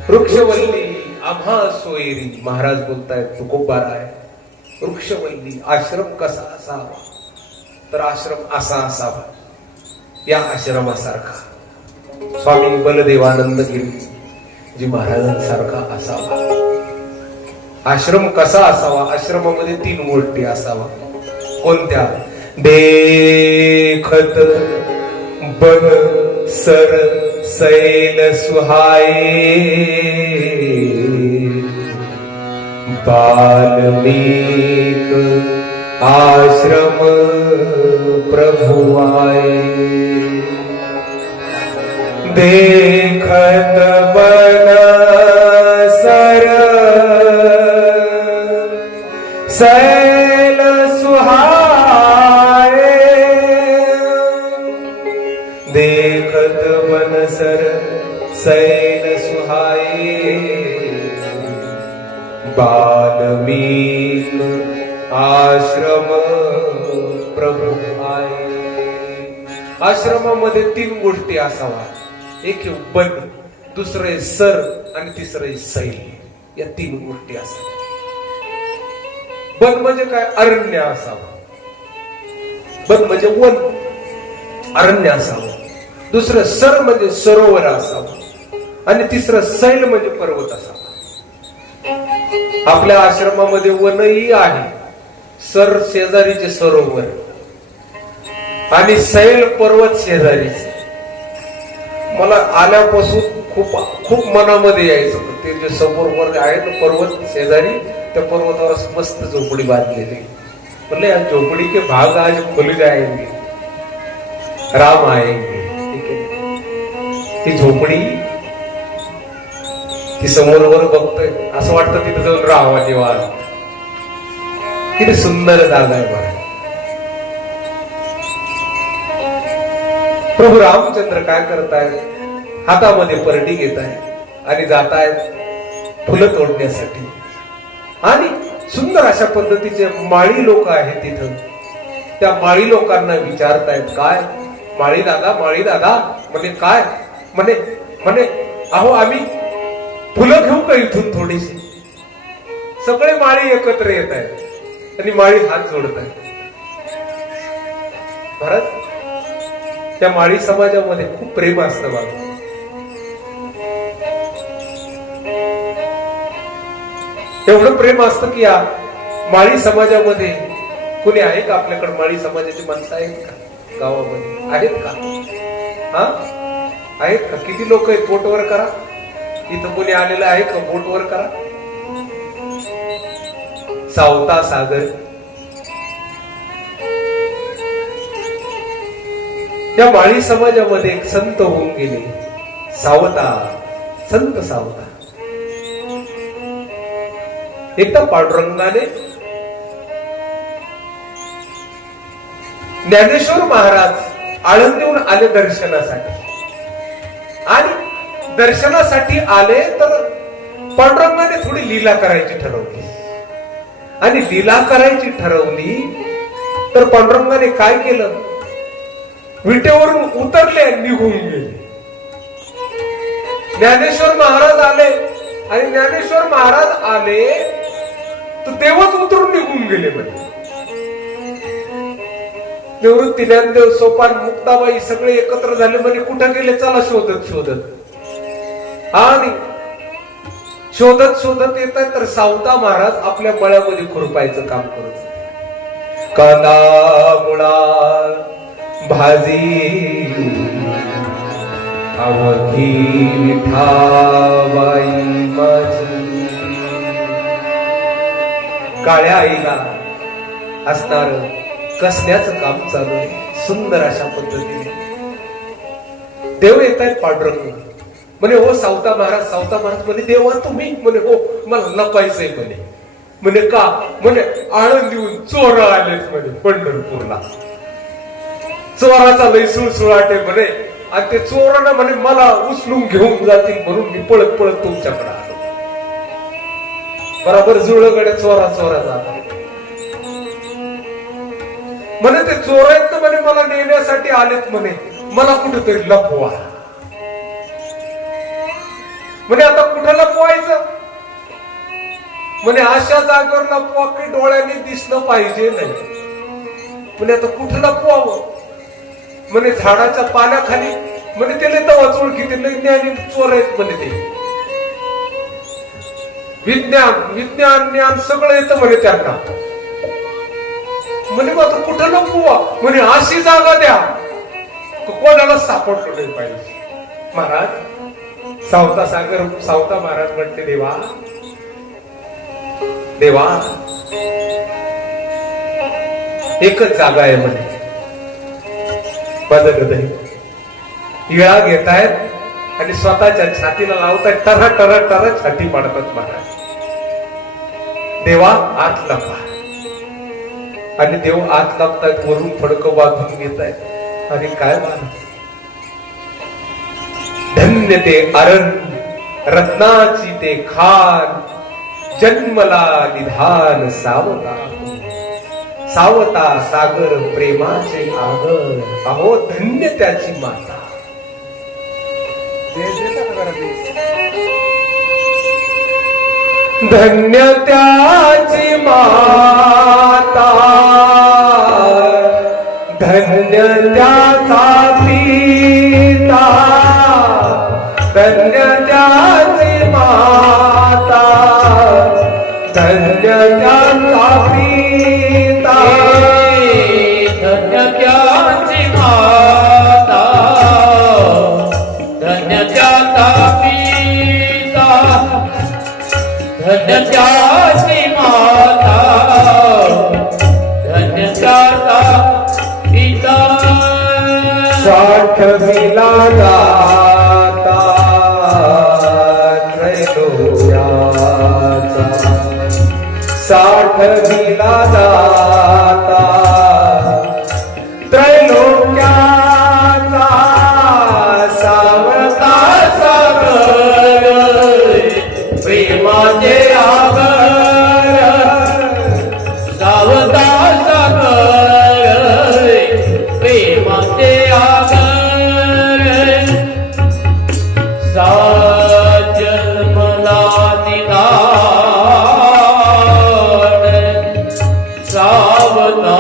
वृक्षवल्ली आम्हा सोयरी. महाराज बोलतायत तुकोबार आहे. वृक्षवल्ली आश्रम कसा असावा, तर आश्रम असा असावा या आश्रमासारखा स्वामी बलदेवानंद गिरी जी महाराजांसारखा असावा. आश्रम कसा असावा, आश्रमामध्ये 3 गोष्टी असावा. कोणत्या? देखत बन सर सैल सुहाये बाल्मीक आश्रम प्रभुआए. देखत बन सर सैल सुहाए देखत बन सर सैल सुहाए बाल्मीक आश्रम प्रभु आए. आश्रमामध्ये 3 गोष्टी असावा. एक हे बन, दुसरं आहे सर आणि तिसरं आहे सैल. या 3 गोष्टी असाव्या. वन म्हणजे काय? अरण्य असावं. वन म्हणजे वन, अरण्य असावं. दुसरं सर म्हणजे सरोवर असावं आणि तिसरं सैल म्हणजे पर्वत असावा. आपल्या आश्रमामध्ये वनही आहे, सर शेजारीचे सरोवर आणि सैल पर्वत शेजारीचे. मला आल्यापासून खूप मनामध्ये यायचं. ते जे समोर आहे ना पर्वत शेजारी, त्या पर्वतावर मस्त झोपडी बांधलेली. म्हणले या झोपडी के भाग आज खुल जाएंगे, राम आएंगे. ती झोपडी ती समोरवर बघतोय, असं वाटतं तिथे जाऊन राहावा निवांत. किती सुंदर जागा आहे बघा. प्रभू रामचंद्र काय करतायत? हातामध्ये परडी घेत आहेत आणि जात आहेत फुलं तोडण्यासाठी. आणि सुंदर अशा पद्धतीचे माळी लोक आहेत तिथं. त्या माळी लोकांना विचारतायत, काय माळी दादा, माळी दादा म्हणे काय? म्हणे अहो आम्ही फुलं घेऊ का इथून थोडीशी? सगळे माळी एकत्र येत आहेत आणि माळी हात जोडत आहेत. महाराज त्या माळी समाजामध्ये खूप प्रेम असतं बाबा. एवढं प्रेम असतं की या माळी समाजामध्ये कुणी आहे का? आपल्याकडे माळी समाजाची माणसं आहेत का गावामध्ये? आहेत का? हा आहेत का? किती लोक आहेत? बोटवर करा. इथं कोणी आलेलं आहे का? बोटवर करा. सावता सागर या माळी समाजामध्ये एक संत होऊन गेले, सावता, संत सावता. एकदा पांडुरंगाने ज्ञानेश्वर महाराज आळंदीहून आले दर्शनासाठी, आणि दर्शनासाठी आले तर पांडुरंगाने थोडी लीला करायची ठरवली, आणि लीला करायची ठरवली तर पांडुरंगाने काय केलं, विटेवरून उतरले आणि निघून गेले. ज्ञानेश्वर महाराज आले, आणि ज्ञानेश्वर महाराज आले तर देवच उतरून निघून गेले. म्हणजे निवृत्ती ज्ञानदेव, सोपान, मुक्ताबाई सगळे एकत्र झाले. म्हणजे कुठं गेले, चला शोधत शोधत. आणि शोधत शोधत येत आहे तर सावता महाराज आपल्या बळ्यामध्ये खुरपायचं काम करत होते. कांदा मुळा भाजी अवघी विठाबाई माझी. काळ्या आईला असणार कसण्याचं काम चालू आहे. सुंदर अशा पद्धतीने देव येत आहेत. पांडुरंग म्हणे, हो सावता महाराज. सावता महाराज म्हणे, देवा तुम्ही? म्हणे, हो मला लपायचंय. म्हणे, म्हणे का? म्हणे आळंदीहून चोर आलेत म्हणे पंढरपूरला. चोराचा लय सुळसुळाट आहे म्हणे, आणि ते चोरांना म्हणे मला उचलून घेऊन जातील म्हणून मी पळत पळत तुमच्याकडे आलो. बरोबर जुळगडे चोरा चोरा जातात म्हणे. ते चोर आहेत ना म्हणे, मला नेण्यासाठी आलेत म्हणे, मला कुठेतरी लपवा. म्हणे आता कुठं लपवायचं? म्हणे अशा जागेवर लपवा की डोळ्यांनी दिसलं पाहिजे नाही. म्हणे आता कुठं लपवावं? म्हणे झाडाच्या पाण्याखाली. म्हणे त्याला तवाच ओळखी, ते ज्ञानी चोर आहेत म्हणे. ते विज्ञान विज्ञान ज्ञान सगळं येतं म्हणे त्यांना. म्हणे मग आता कुठं लपवा? म्हणे अशी जागा द्या कोणाला सापडलं नाही पाहिजे. महाराज सावता महाराज म्हणते, देवा देवा एकच जागा आहे म्हणे, माझं हृदय. इळा घेतायत आणि स्वतःच्या छातीला लावतायत, टरा टरा टरा छाती पाडतात. महाराज देवा आत लपा. आणि देव आत लपतायत, वरून फडकं बांधून घेत आहेत. आणि काय महाराज, धन्य ते अरण रत्नाची ते खान, जन्मला निधान सावता. सावता सागर प्रेमाचे आगर, अहो धन्य त्याची माता. धन्य त्याची माता, धन्य त्याचा पिता, धन्य त्याची माता, धन्य त्याचा पिता. धन्य त्याची माता, धन्य त्याचा पिता, धन्य त्याची माता, धन्य त्याचा पिता. साठविला जाता त्रैलोक्याचा, साठविला जाता त्रैलोक्याचा. सावता सागर प्रेमाचे आगर, सावता सागर प्रेमाचे आगर. जन्मला निधान सावता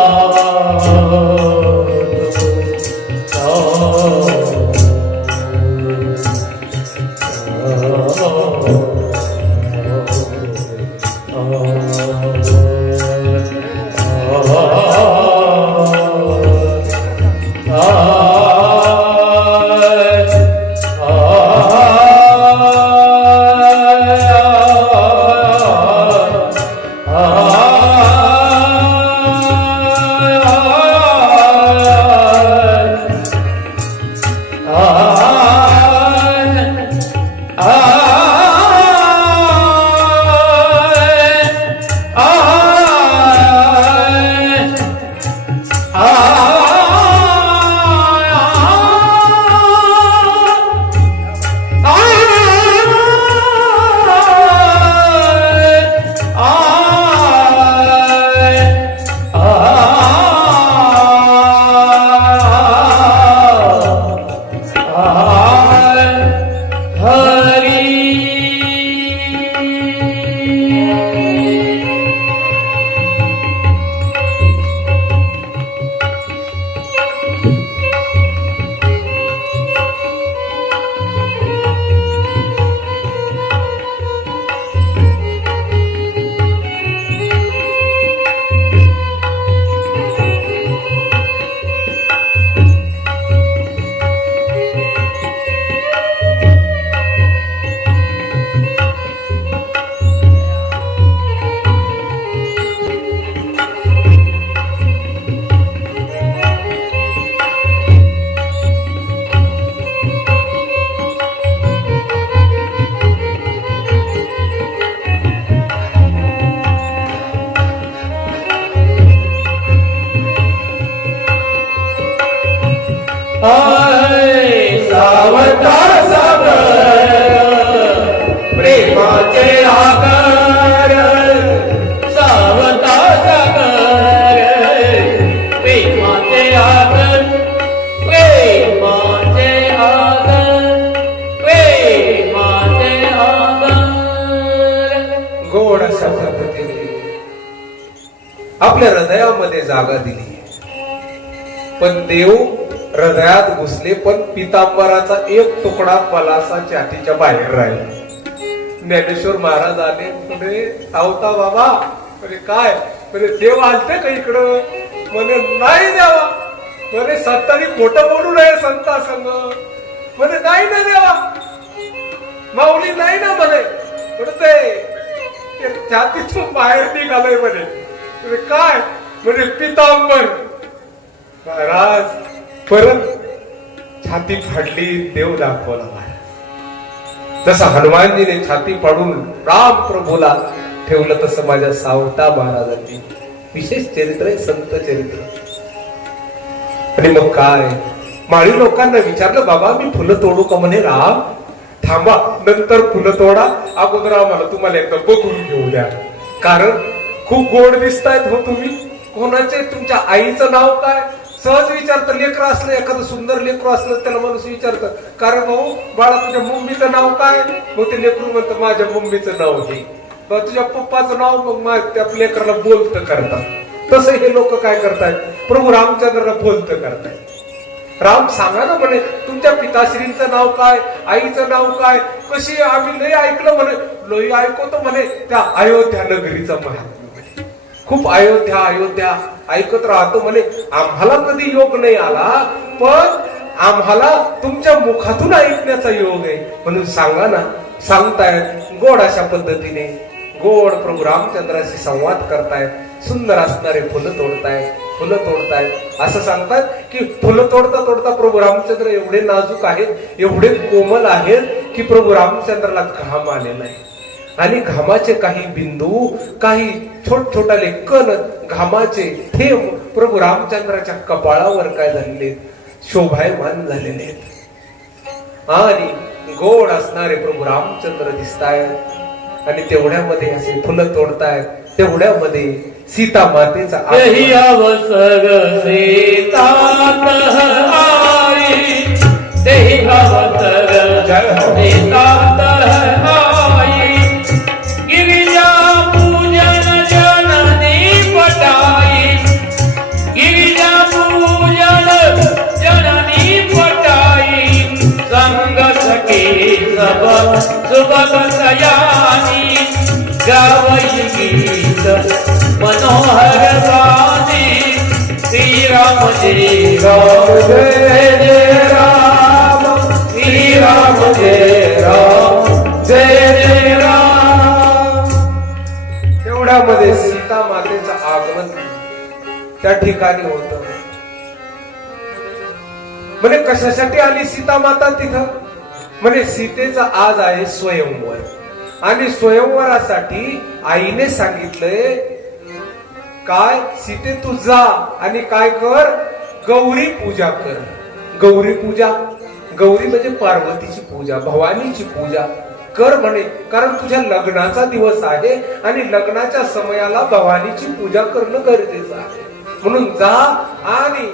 सावता सागर प्रेमाचे आगर सावता सागर प्रेमाचे आगर प्रेमाचे आगर प्रेमाचे आगर गोड अशा पद्धतीने आपल्या हृदयामध्ये जागा दिली. पण देव हृदयात घुसले, पण पितांबराचा एक तुकडा पलासा छातीच्या बाहेर राहिला. ज्ञानेश्वर महाराज आले, म्हणे सावता बाबा, म्हणे काय, म्हणे देव आलते का इकडं? म्हणे नाही देवा, म्हणे संतांनी खोटं बोलू नये संता संग, म्हणे नाही ना देवा, माऊली नाही ना, म्हणे ते छातीतून बाहेर निघालंय म्हणे काय, म्हणे पितांबर. महाराज परत छाती फाडली, देव दाखवला महाराज. जसं हनुमानजीने छाती फाडून राम प्रभूला ठेवलं, तसं माझ्या सावता महाराजांनी विशेष चरित्र आहे, संत चरित्र. आणि मग काय, माळी लोकांना विचारलं, बाबा मी फुलं तोडू का? म्हणे राम थांबा, नंतर फुलं तोडा, अगोदर आम्हाला तुम्हाला एकदा बघून घेऊ द्या, कारण खूप गोड दिसतायत हो तुम्ही. कोणाचे, तुमच्या आईचं नाव काय? सहज विचारतं. लेकरं असलं, एखादं सुंदर लेकरं असलं त्याला माणूस विचारतं, कारण भाऊ बाळा तुझ्या मम्मीचं नाव काय? मग ते लेकरू म्हणतं माझ्या मम्मीचं नाव हे. तुझ्या पप्पाचं नाव, मग त्या लेकराला बोलतं करतात. तसं हे लोक काय करतायत, प्रभू रामचंद्राला बोलतं करतायत. राम सांगा ना म्हणे, तुमच्या पिताश्रींचं नाव काय, आईचं नाव काय? कशी, आम्ही लय ऐकलं म्हणे, लय ऐकवतो म्हणे त्या अयोध्या नगरीचा महात्मा. खूप अयोध्या अयोध्या ऐकत राहतो म्हणे. आम्हाला कधी योग नाही आला, पण आम्हाला तुमच्या मुखातून ऐकण्याचा योग आहे, म्हणून सांगा ना. सांगतायत गोड अशा पद्धतीने, गोड प्रभू रामचंद्राशी संवाद करतायत. सुंदर असणारे फुलं तोडतायत, फुलं तोडतायत. असं सांगतात की फुलं तोडता तोडता प्रभू रामचंद्र एवढे नाजूक आहेत, एवढे कोमल आहेत की प्रभू रामचंद्राला घाम आलेला आहे. आणि घामाचे काही बिंदू, काही छोट छोटाले कण, घामाचे थेंब प्रभू रामचंद्राच्या कपाळावर काय झालेले, शोभायमान झालेले आहेत. आणि गोड असणारे प्रभू रामचंद्र दिसतायत. आणि तेवढ्यामध्ये असे फुलं तोडतायत, तेवढ्यामध्ये सीता मातेचा यही अवसर सीता आई, तेही अवसर सीता आई, गिरिजा पूजन जननी पटाई, गिरिजा पूजन जननी पटाई, संग सखी सब सुबह सयानी, गावई गीत मनोहर गानी, श्री राम जय राम जय जय राम, श्री राम जय राम जय जय राम. तेवढ्यामध्ये सीता मातेचं आगमन त्या ठिकाणी होतं. म्हणे कशासाठी आली सीता माता तिथं? म्हणे सीतेचा आज आहे स्वयंवर, आणि स्वयंवरासाठी आईने सांगितलंय काय, सीते तू जा आणि काय कर, गौरी पूजा कर. गौरी पूजा, गौरी म्हणजे पार्वतीची पूजा, भवानीची पूजा कर म्हणे, कारण तुझ्या लग्नाचा दिवस आहे आणि लग्नाच्या समयाला भवानीची पूजा करणं गरजेचं आहे. म्हणून जा आणि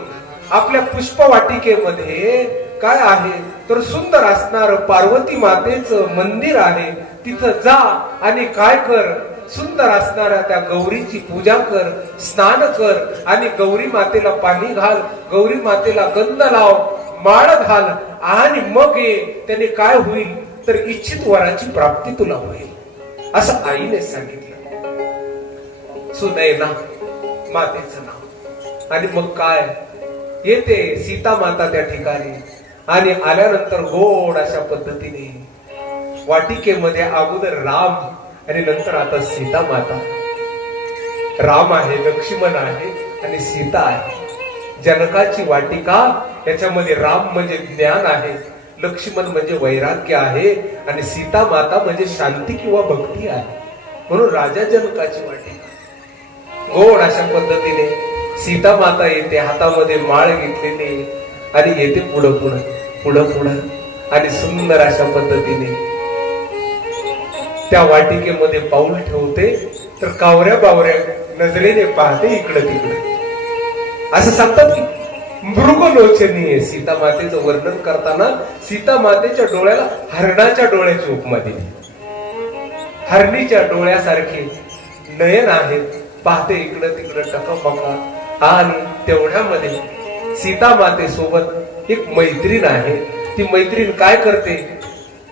आपल्या पुष्पवाटिकेमध्ये काय आहे तर सुंदर असणार पार्वती मातेचं मंदिर आहे, तिथं जा आणि काय कर, सुंदर असणाऱ्या त्या गौरीची पूजा कर, स्नान कर आणि गौरी मातेला पाणी घाल, गौरी मातेला गंध लाव, माळ घाल आणि मग ये. त्याने काय होईल तर इच्छित वराची प्राप्ती तुला होईल, असं आईने सांगितलं. सुनयना मातेचं नाव. आणि मग काय, येते सीता माता त्या ठिकाणी आणि आल्यानंतर गोड अशा पद्धतीने वाटिकेमध्ये अगोदर राम आणि नंतर आता सीता माता. राम आहे, लक्ष्मण आहे आणि सीता आहे. जनकाची वाटिका, याच्यामध्ये राम म्हणजे ज्ञान आहे, लक्ष्मण म्हणजे वैराग्य आहे आणि सीता माता म्हणजे शांती किंवा भक्ती आहे. म्हणून राजा जनकाची वाटिका. गोड अशा पद्धतीने सीता माता येते, हातामध्ये माळ घेतलेली आणि येते पुढं पुढं पुढं पुढं आणि सुंदर अशा पद्धतीने त्या वाटिकेमध्ये पाऊल ठेवते. तर कावऱ्या बावऱ्या नजरेने पाहते इकडे तिकडे. असं सांगतात की मृगलोचनी आहे. सीता मातेचं वर्णन करताना सीता मातेच्या डोळ्याला हरणाच्या डोळ्याची उपमा दिली. हरणीच्या डोळ्यासारखे नयन आहेत, पाहते इकडं तिकडं टकापका. आणि तेवढ्यामध्ये सीता माते सोबत एक मैत्रीण आहे. ती मैत्रीण काय करते,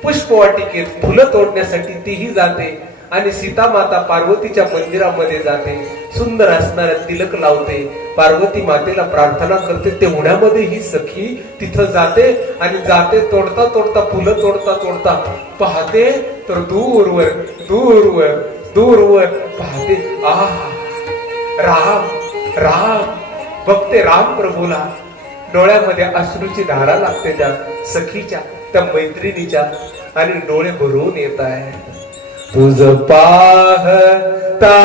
पुष्पवाटिकेत फुलं तोडण्यासाठी तीही जाते आणि सीता माता पार्वतीच्या मंदिरामध्ये जाते, सुंदर असणाऱ्या तिलक लावते, पार्वती मातेला प्रार्थना करते. तेवढ्यामध्ये ही सखी तिथं जाते आणि जाते तोडता तोडता फुलं तोडता तोडता पाहते तर दूरवर दूरवर दूरवर पाहते, राम राम. बघते राम प्रभूला, डोळ्यामध्ये अश्रूची धारा लागते त्या सखीच्या, त्या मैत्रिणीच्या, आणि डोळे भरून येत आहे. तुझ पाहता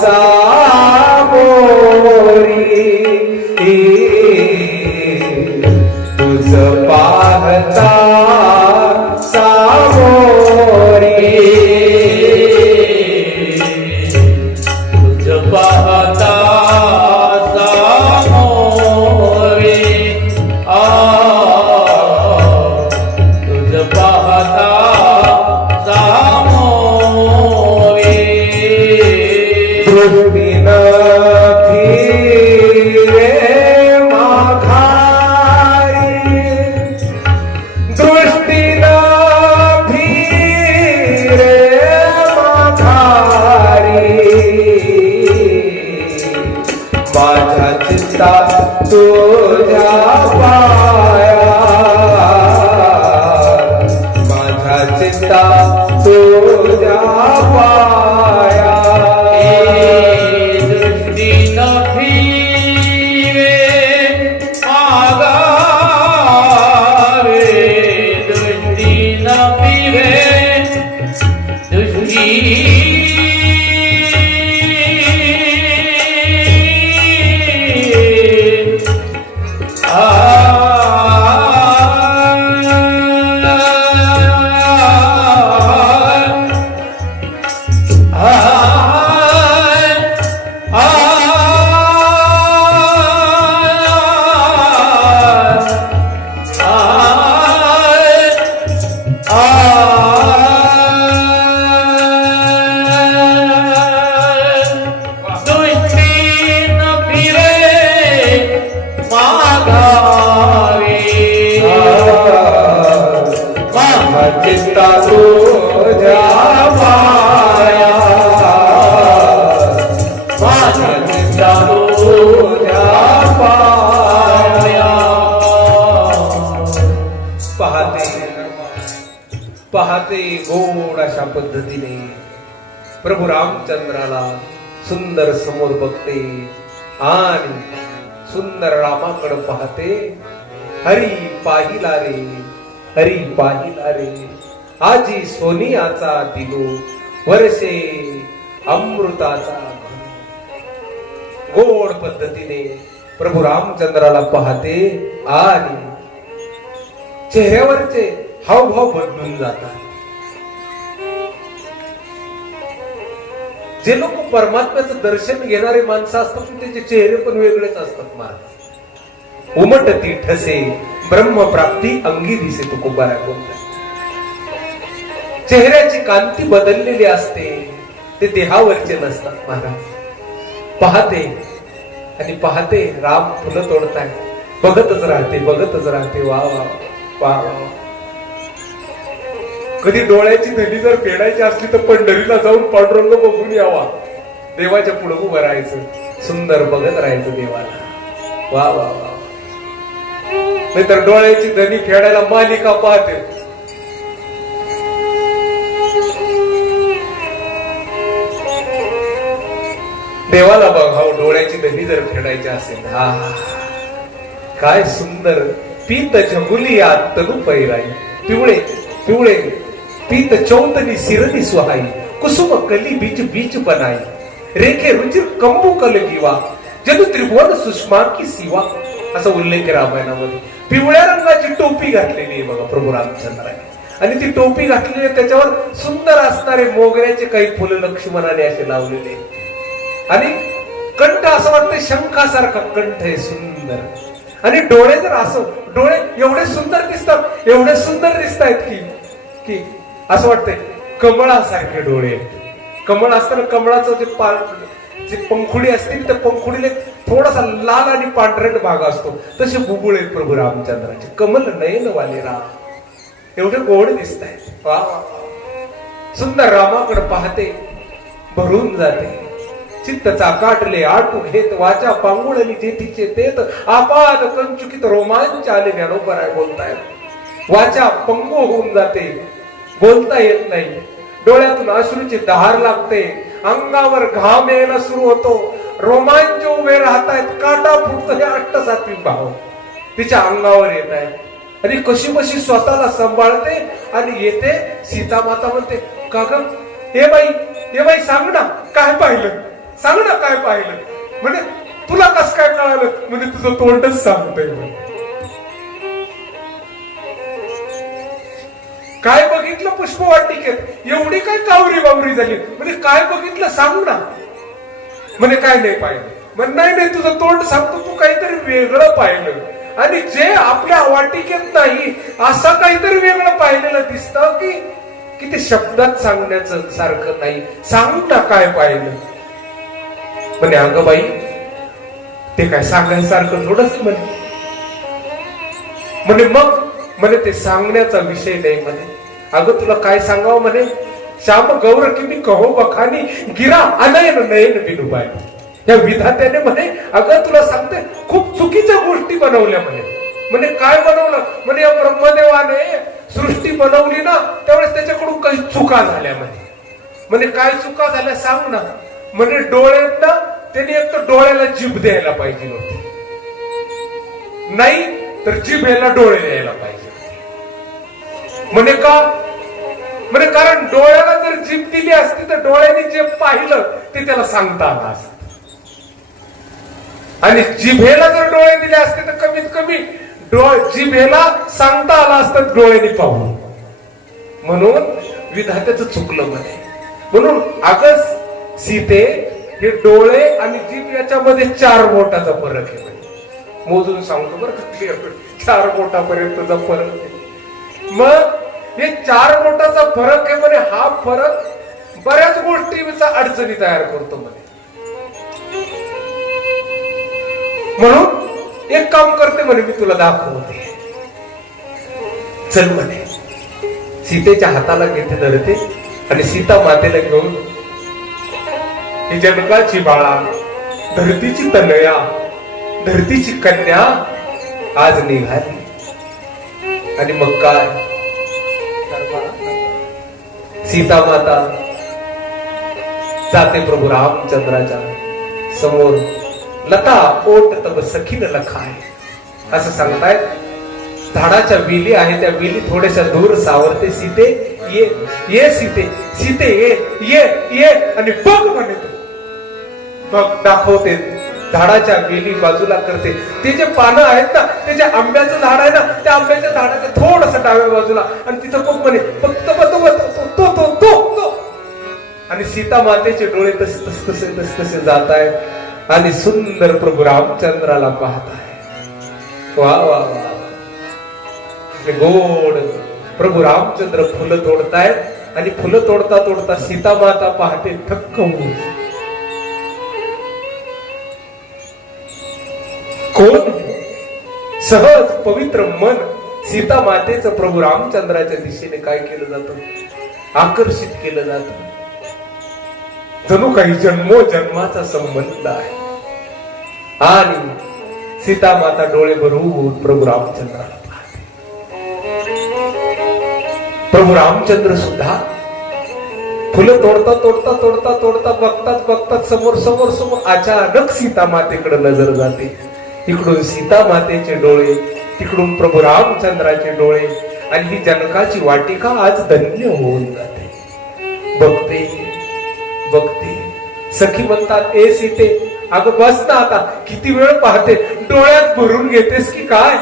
सामोरी, तुझ पाहता सामोरी, तुझ पाहता सामोरे, तुझ पाहता सामोरे. दृष्टी न फिरे माघारी, दृष्टी न फिरे माघारी, माझ्या चित्ता तुझ्या पाया, माझ्या चित्ता तुझ्या पाया. दृष्टी न फिरे माघारे, दृष्टी न फिरे, दृष्टी चित्ता तुझ्या पाया, माझ्या चित्ता तुझ्या पाया. पाहते पाहते गोड अशा पद्धतीने प्रभू रामचंद्राला सुंदर समोर बघते आणि सुंदर रामाकडे पाहते हरी पाहिला रे, हरी पाहिला रे, आजी सोनियाचा दिनो, वर्षे अमृताचा घन. गोड पद्धतीने प्रभू रामचंद्राला पाहते आणि चेहऱ्यावरचे हावभाव बदलून जातात. जे लोक परमात्म्याचं दर्शन घेणारे माणसं असतात त्याचे चेहरे पण वेगळेच असतात. महाराज उमटती ठसे ब्रह्मप्राप्ती अंगी दिसे, तुकोबारा बोलतात. चेहऱ्याची कांती बदललेली असते, ते देहावरचे नसतात. महाराज पाहते आणि पाहते राम फुलं तोडताय, बघतच राहते, बघतच राहते. वा वा वा वा. कधी डोळ्याची धनी जर फेडायची असली तर पंढरीला जाऊन पांडुरंग बघून यावा, देवाच्या पुढे उभं राहायचं, सुंदर बघत राहायचं देवाला. वा वा वा. नाहीतर डोळ्याची धनी फेडायला मालिका पाहते. देवाला बघाव डोळ्याची धनी जर फेडायची असेल, हा काय सुंदर. पीत झगुली तनु पैराई, पिवळे पिवळे पीत चौतनी सिरनी सुहाई, कुसुम कली बीच बीच बनाई, रेखे रुचिर कंबू कल गिवा, जनु त्रिभुवन सुषमा की सिवा. असा उल्लेख रामायणामध्ये. पिवळ्या रंगाची टोपी घातलेली आहे बघा प्रभू रामचंद्राने, आणि ती टोपी घातलेली आहे, त्याच्यावर सुंदर असणारे मोगऱ्याचे काही फुलं लक्ष्मणाने असे लावलेले, आणि कंठ असं वाटतं शंखासारखा कंठ आहे सुंदर. आणि डोळे जर असं, डोळे एवढे सुंदर दिसतात, एवढे सुंदर दिसत आहेत की असं वाटतंय कमळासारखे डोळे. कमळ असताना कमळाचं जे पंखुडी असते त्या पंखुडीला थोडासा लाल आणि पांढरट भाग असतो, तसे बुबुळ आहेत प्रभू रामचंद्राचे. कमल नयन वाले राम, एवढे गोड दिसत आहेत. वा वा. सुंदर रामाकडे पाहते, भरून जाते. चित्त चाकाटले आटू घेत, वाचा पांगुळली जेथीचे तेत, आपाद कंचुकित रोमांच आले. ज्ञानोबराय बोलतायत. वाचा पंगू होऊन जाते, बोलता येत नाही, डोळ्यातून अश्रूची धार लागते, अंगावर घाम यायला सुरू होतो, रोमांच उभे राहतायत, काटा फुटतो. हे 8-7 भाव तिच्या अंगावर येत आहे. आणि कशी बशी स्वतःला सांभाळते आणि येते. सीता माता म्हणते, का ग हे बाई सांग ना काय पाहिलं, सांग ना काय पाहिलं. म्हणे तुला कस काय कळालं. म्हणजे तुझं तोंडच सांगतंय. काय बघितलं पुष्पवाटिकेत, एवढी काय कावरी बावरी झाली. म्हणजे काय बघितलं सांग ना. म्हणे काय नाही पाहिलं. म्हण नाही तुझं तोंड सांगतो, तू काहीतरी वेगळं पाहिलं. आणि जे आपल्या वाटिकेत नाही असं काहीतरी वेगळं पाहिलेलं दिसतं की ते शब्दात सांगण्याचं सारखं नाही. सांग ना काय पाहिलं. म्हणे अगं बाई ते काय सांगायसारखं थोडंच म्हणे मग म्हणे ते सांगण्याचा विषय नाही. म्हणे अगं तुला काय सांगावं. म्हणे श्याम गौर की मी कहो बखानी गिरा अनयन नयन बिनुबाई. या विधात्याने म्हणे अगं तुला सांगते खूप चुकीच्या गोष्टी बनवल्या. म्हणे काय बनवलं. म्हणे या ब्रह्मदेवाने सृष्टी बनवली ना त्यावेळेस त्याच्याकडून काही चुका झाल्या. म्हणे काय चुका झाल्या सांग ना. म्हणे डोळ्यात ना त्यांनी एक तर डोळ्याला जीभ द्यायला पाहिजे नव्हती, नाही तर जिभेला डोळे द्यायला पाहिजे. म्हणे का. म्हणे कारण डोळ्याला जर जीभ दिली असती तर डोळ्याने जे पाहिलं ते त्याला सांगता आलं असत, आणि जिभेला जर डोळे दिले असते तर कमीत कमी जिभेला सांगता आलं असतं डोळ्याने पाहून. म्हणून विधात्याचं चुकलं. म्हणून अगं सीते हे डोळे आणि जीभ याच्यामध्ये 4 बोटाचा फरक आहे. मोजून सांगतो बरं का, 4 बोटापर्यंतचा फरक आहे. मग हे 4 बोटाचा फरक आहे. म्हणे हा फरक बऱ्याच गोष्टीचा अडचणी तयार करतो. म्हणून एक काम करते म्हणे मी तुला दाखवते. चल म्हणे. सीतेच्या हाताला घेते धरते आणि सीता मातेला घेऊन ही जन्माची बाळा, धरतीची तनया, धरतीची कन्या आज निघाली. आणि मग काय सीता माता जाते प्रभू रामचंद्राच्या समोर. लता ओट तब सखीन लखाय असं सांगतायत. झाडाच्या वेली आहे, त्या वेली थोड्याशा दूर सावरते. सीते ये ये, सीते सीते ये ये ये, आणि बघ म्हणे तू. बघ दाखवते, झाडाच्या वेली बाजूला करते. ते जे पानं आहेत ना, ते जे आंब्याचं झाड आहे ना, त्या आंब्याच्या झाडाच्या थोडस डाव्या बाजूला, आणि तिथं बघ म्हणे फक्त तो. आणि सीता मातेचे डोळे तसे जात आहेत आणि सुंदर प्रभू रामचंद्राला पाहत आहे. वा वा वा, गोड प्रभू रामचंद्र फुलं तोडतायत, आणि फुलं तोडता तोडता सीता माता पाहते थक्क होऊन. कोण? सहज पवित्र मन सीता मातेचं प्रभू रामचंद्राच्या दिशेने काय केलं जातं? आकर्षित केलं जातं. जणू काही जन्मोजन्माचा संबंध आहे. आणि सीता माता डोळे भरून प्रभू रामचंद्राला पाहते. प्रभू रामचंद्र सुद्धा फुलं तोडता बघतात समोर अचानक सीता मातेकडे नजर जाते. इकडून सीता मातेचे डोळे, तिकडून प्रभू रामचंद्राचे डोळे, आणि ही जनकाची वाटिका आज धन्य होऊन जाते. बघते सखी म्हणतात, ए सीते, अगं बस ना आता, किती वेळ पाहते, डोळ्यात भरून घेतेस की काय?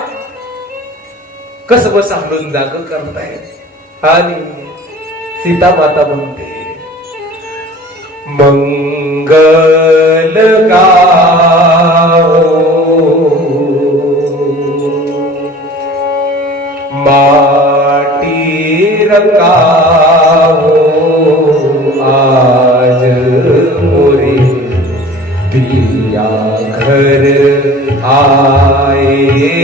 कसं बस हलून जाग करताय. आणि सीता माता म्हणते, मंगल गाओ माटी रंगाओ, आज मोरे पिया घर आएंगे,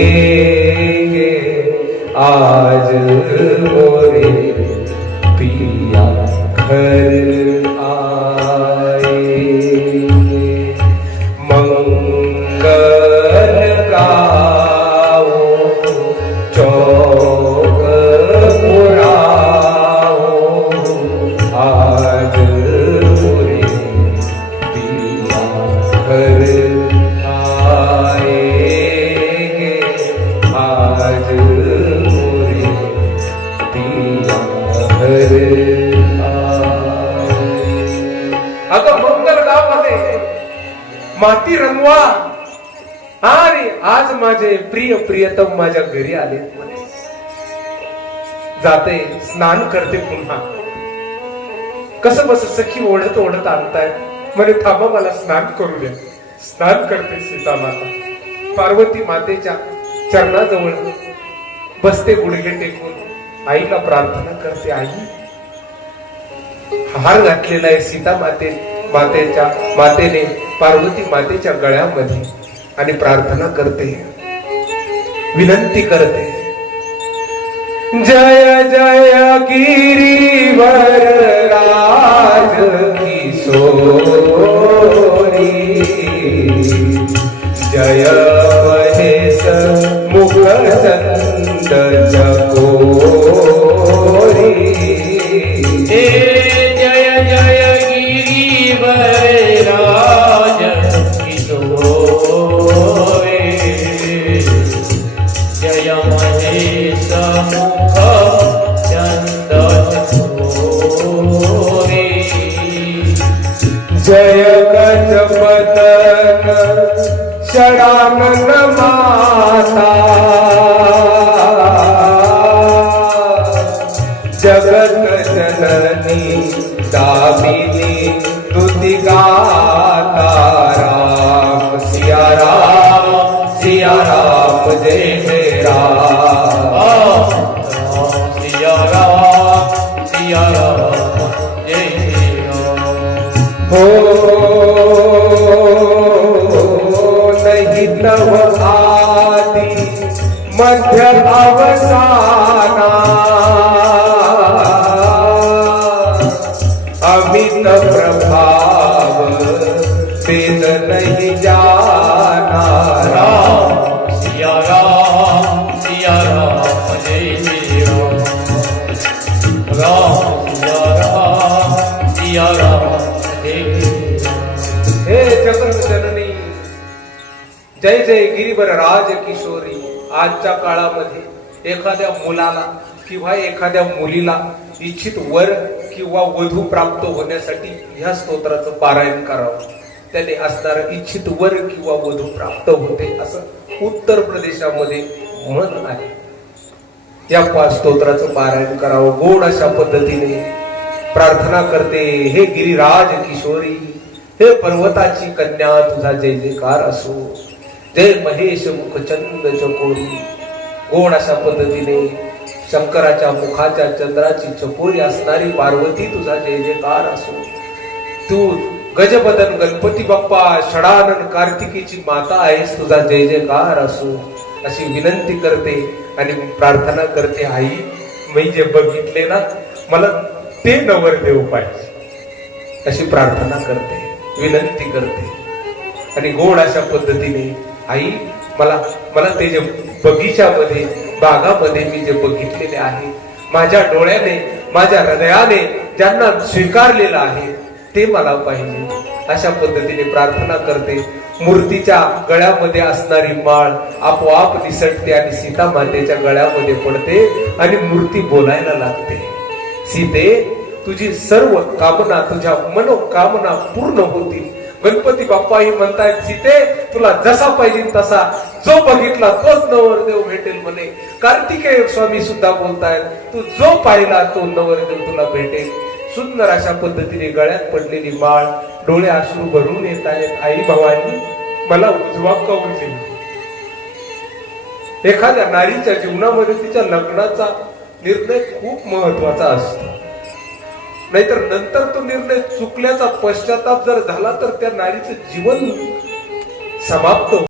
आज मोरे पिया घर आएंगे. मंगल गाओ चौक पुराओ, आज मोरे पिया घर आएंगे, आज मोरे पिया घर आएंगे. अगं मंगल गावामध्ये माती रंगवा, आणि आज माझे प्रियतम माझ्या घरी आले. जाते, स्नान करते पुन्हा. कसं बस सखी ओढत आणताय म्हणे, थांबा मला स्नान करू द्या. स्नान करते सीता माता. पार्वती मातेच्या चरणाजवळ बसते गुडघे टेकून. आईला प्रार्थना करते, आई हार घातलेला आहे सीता मातेने पार्वती मातेच्या गळ्यामध्ये, आणि प्रार्थना करते, विनंती करते, जय जय गिरीवर राज किशोरी, जय महेश मुख चंद चकोरी. जय गजपतन षडानन माता, जगत जननी दामिनी स्तुति गाता. राम सिया राम जय जय राम, सिया राम जय जय राम. हो नहीं तव आदि मध्य अवसाना, अमित प्रभाव वेद नहीं जाना. राम सिया राम जय जय राम, राम सिया राम जय जय राम. हे जगत जननी, जय जय गिरीवर राज किशोरी. आजच्या काळामध्ये एखाद्या मुलाला किंवा एखाद्या मुलीला इच्छित वर किंवा वधू प्राप्त होण्यासाठी ह्या स्तोत्राचं पारायण करावं, त्याने असणारं इच्छित वर किंवा वधू प्राप्त होते, असं उत्तर प्रदेशामध्ये म्हण आहे. या 5 स्तोत्राचं पारायण करावं. गोड अशा पद्धतीने प्रार्थना करते, हे गिरिराज किशोरी, हे पर्वताची कन्या, तुझा जय जयकार असो, जय महेश मुखचंद चकोरी. गोड अशा पद्धतीने शंकराच्या मुखाच्या चंद्राची चकोरी असणारी पार्वती, तुझा जय जयकार असो. तू गजबदन गणपती बाप्पा षडानन कार्तिकीची माता आहेस, तुझा जय जयकार असो, अशी विनंती करते आणि प्रार्थना करते. आई, मी जे बघितले ना, मला ते नवरदेव पाहिजे, अशी प्रार्थना करते, विनंती करते. आणि गोड अशा पद्धतीने, आई, मला ते जे बगीच्यामध्ये बागामध्ये मी जे बघितलेले आहे, माझ्या डोळ्याने माझ्या हृदयाने ज्यांना स्वीकारलेलं आहे ते मला पाहिजे, अशा पद्धतीने प्रार्थना करते. मूर्तीच्या गळ्यामध्ये असणारी माळ आपोआप निसटते आणि सीता मातेच्या गळ्यामध्ये पडते आणि मूर्ती बोलायला लागते. सीते, तुझी सर्व कामना, तुझ्या मनोकामना पूर्ण होतील. गणपती बाप्पाही म्हणतायत, सीते, तुला जसा पाहिजे तसा, जो बघितला तोच नवरदेव भेटेल म्हणे. कार्तिकेय स्वामी सुद्धा बोलतायत, तू जो पाहिला तो नवरदेव तुला भेटेल. सुंदर अशा पद्धतीने गळ्यात पडलेली माळ, डोळे अश्रू भरून येत आहेत. आई भवानी, मला उजवा कौल दे. एखाद्या नारीच्या जीवनामध्ये तिच्या लग्नाचा निर्णय खूप महत्वाचा असतो, नाहीतर नंतर तो निर्णय चुकल्याचा पश्चाताप जर झाला तर त्या नारीचं जीवन समाप्त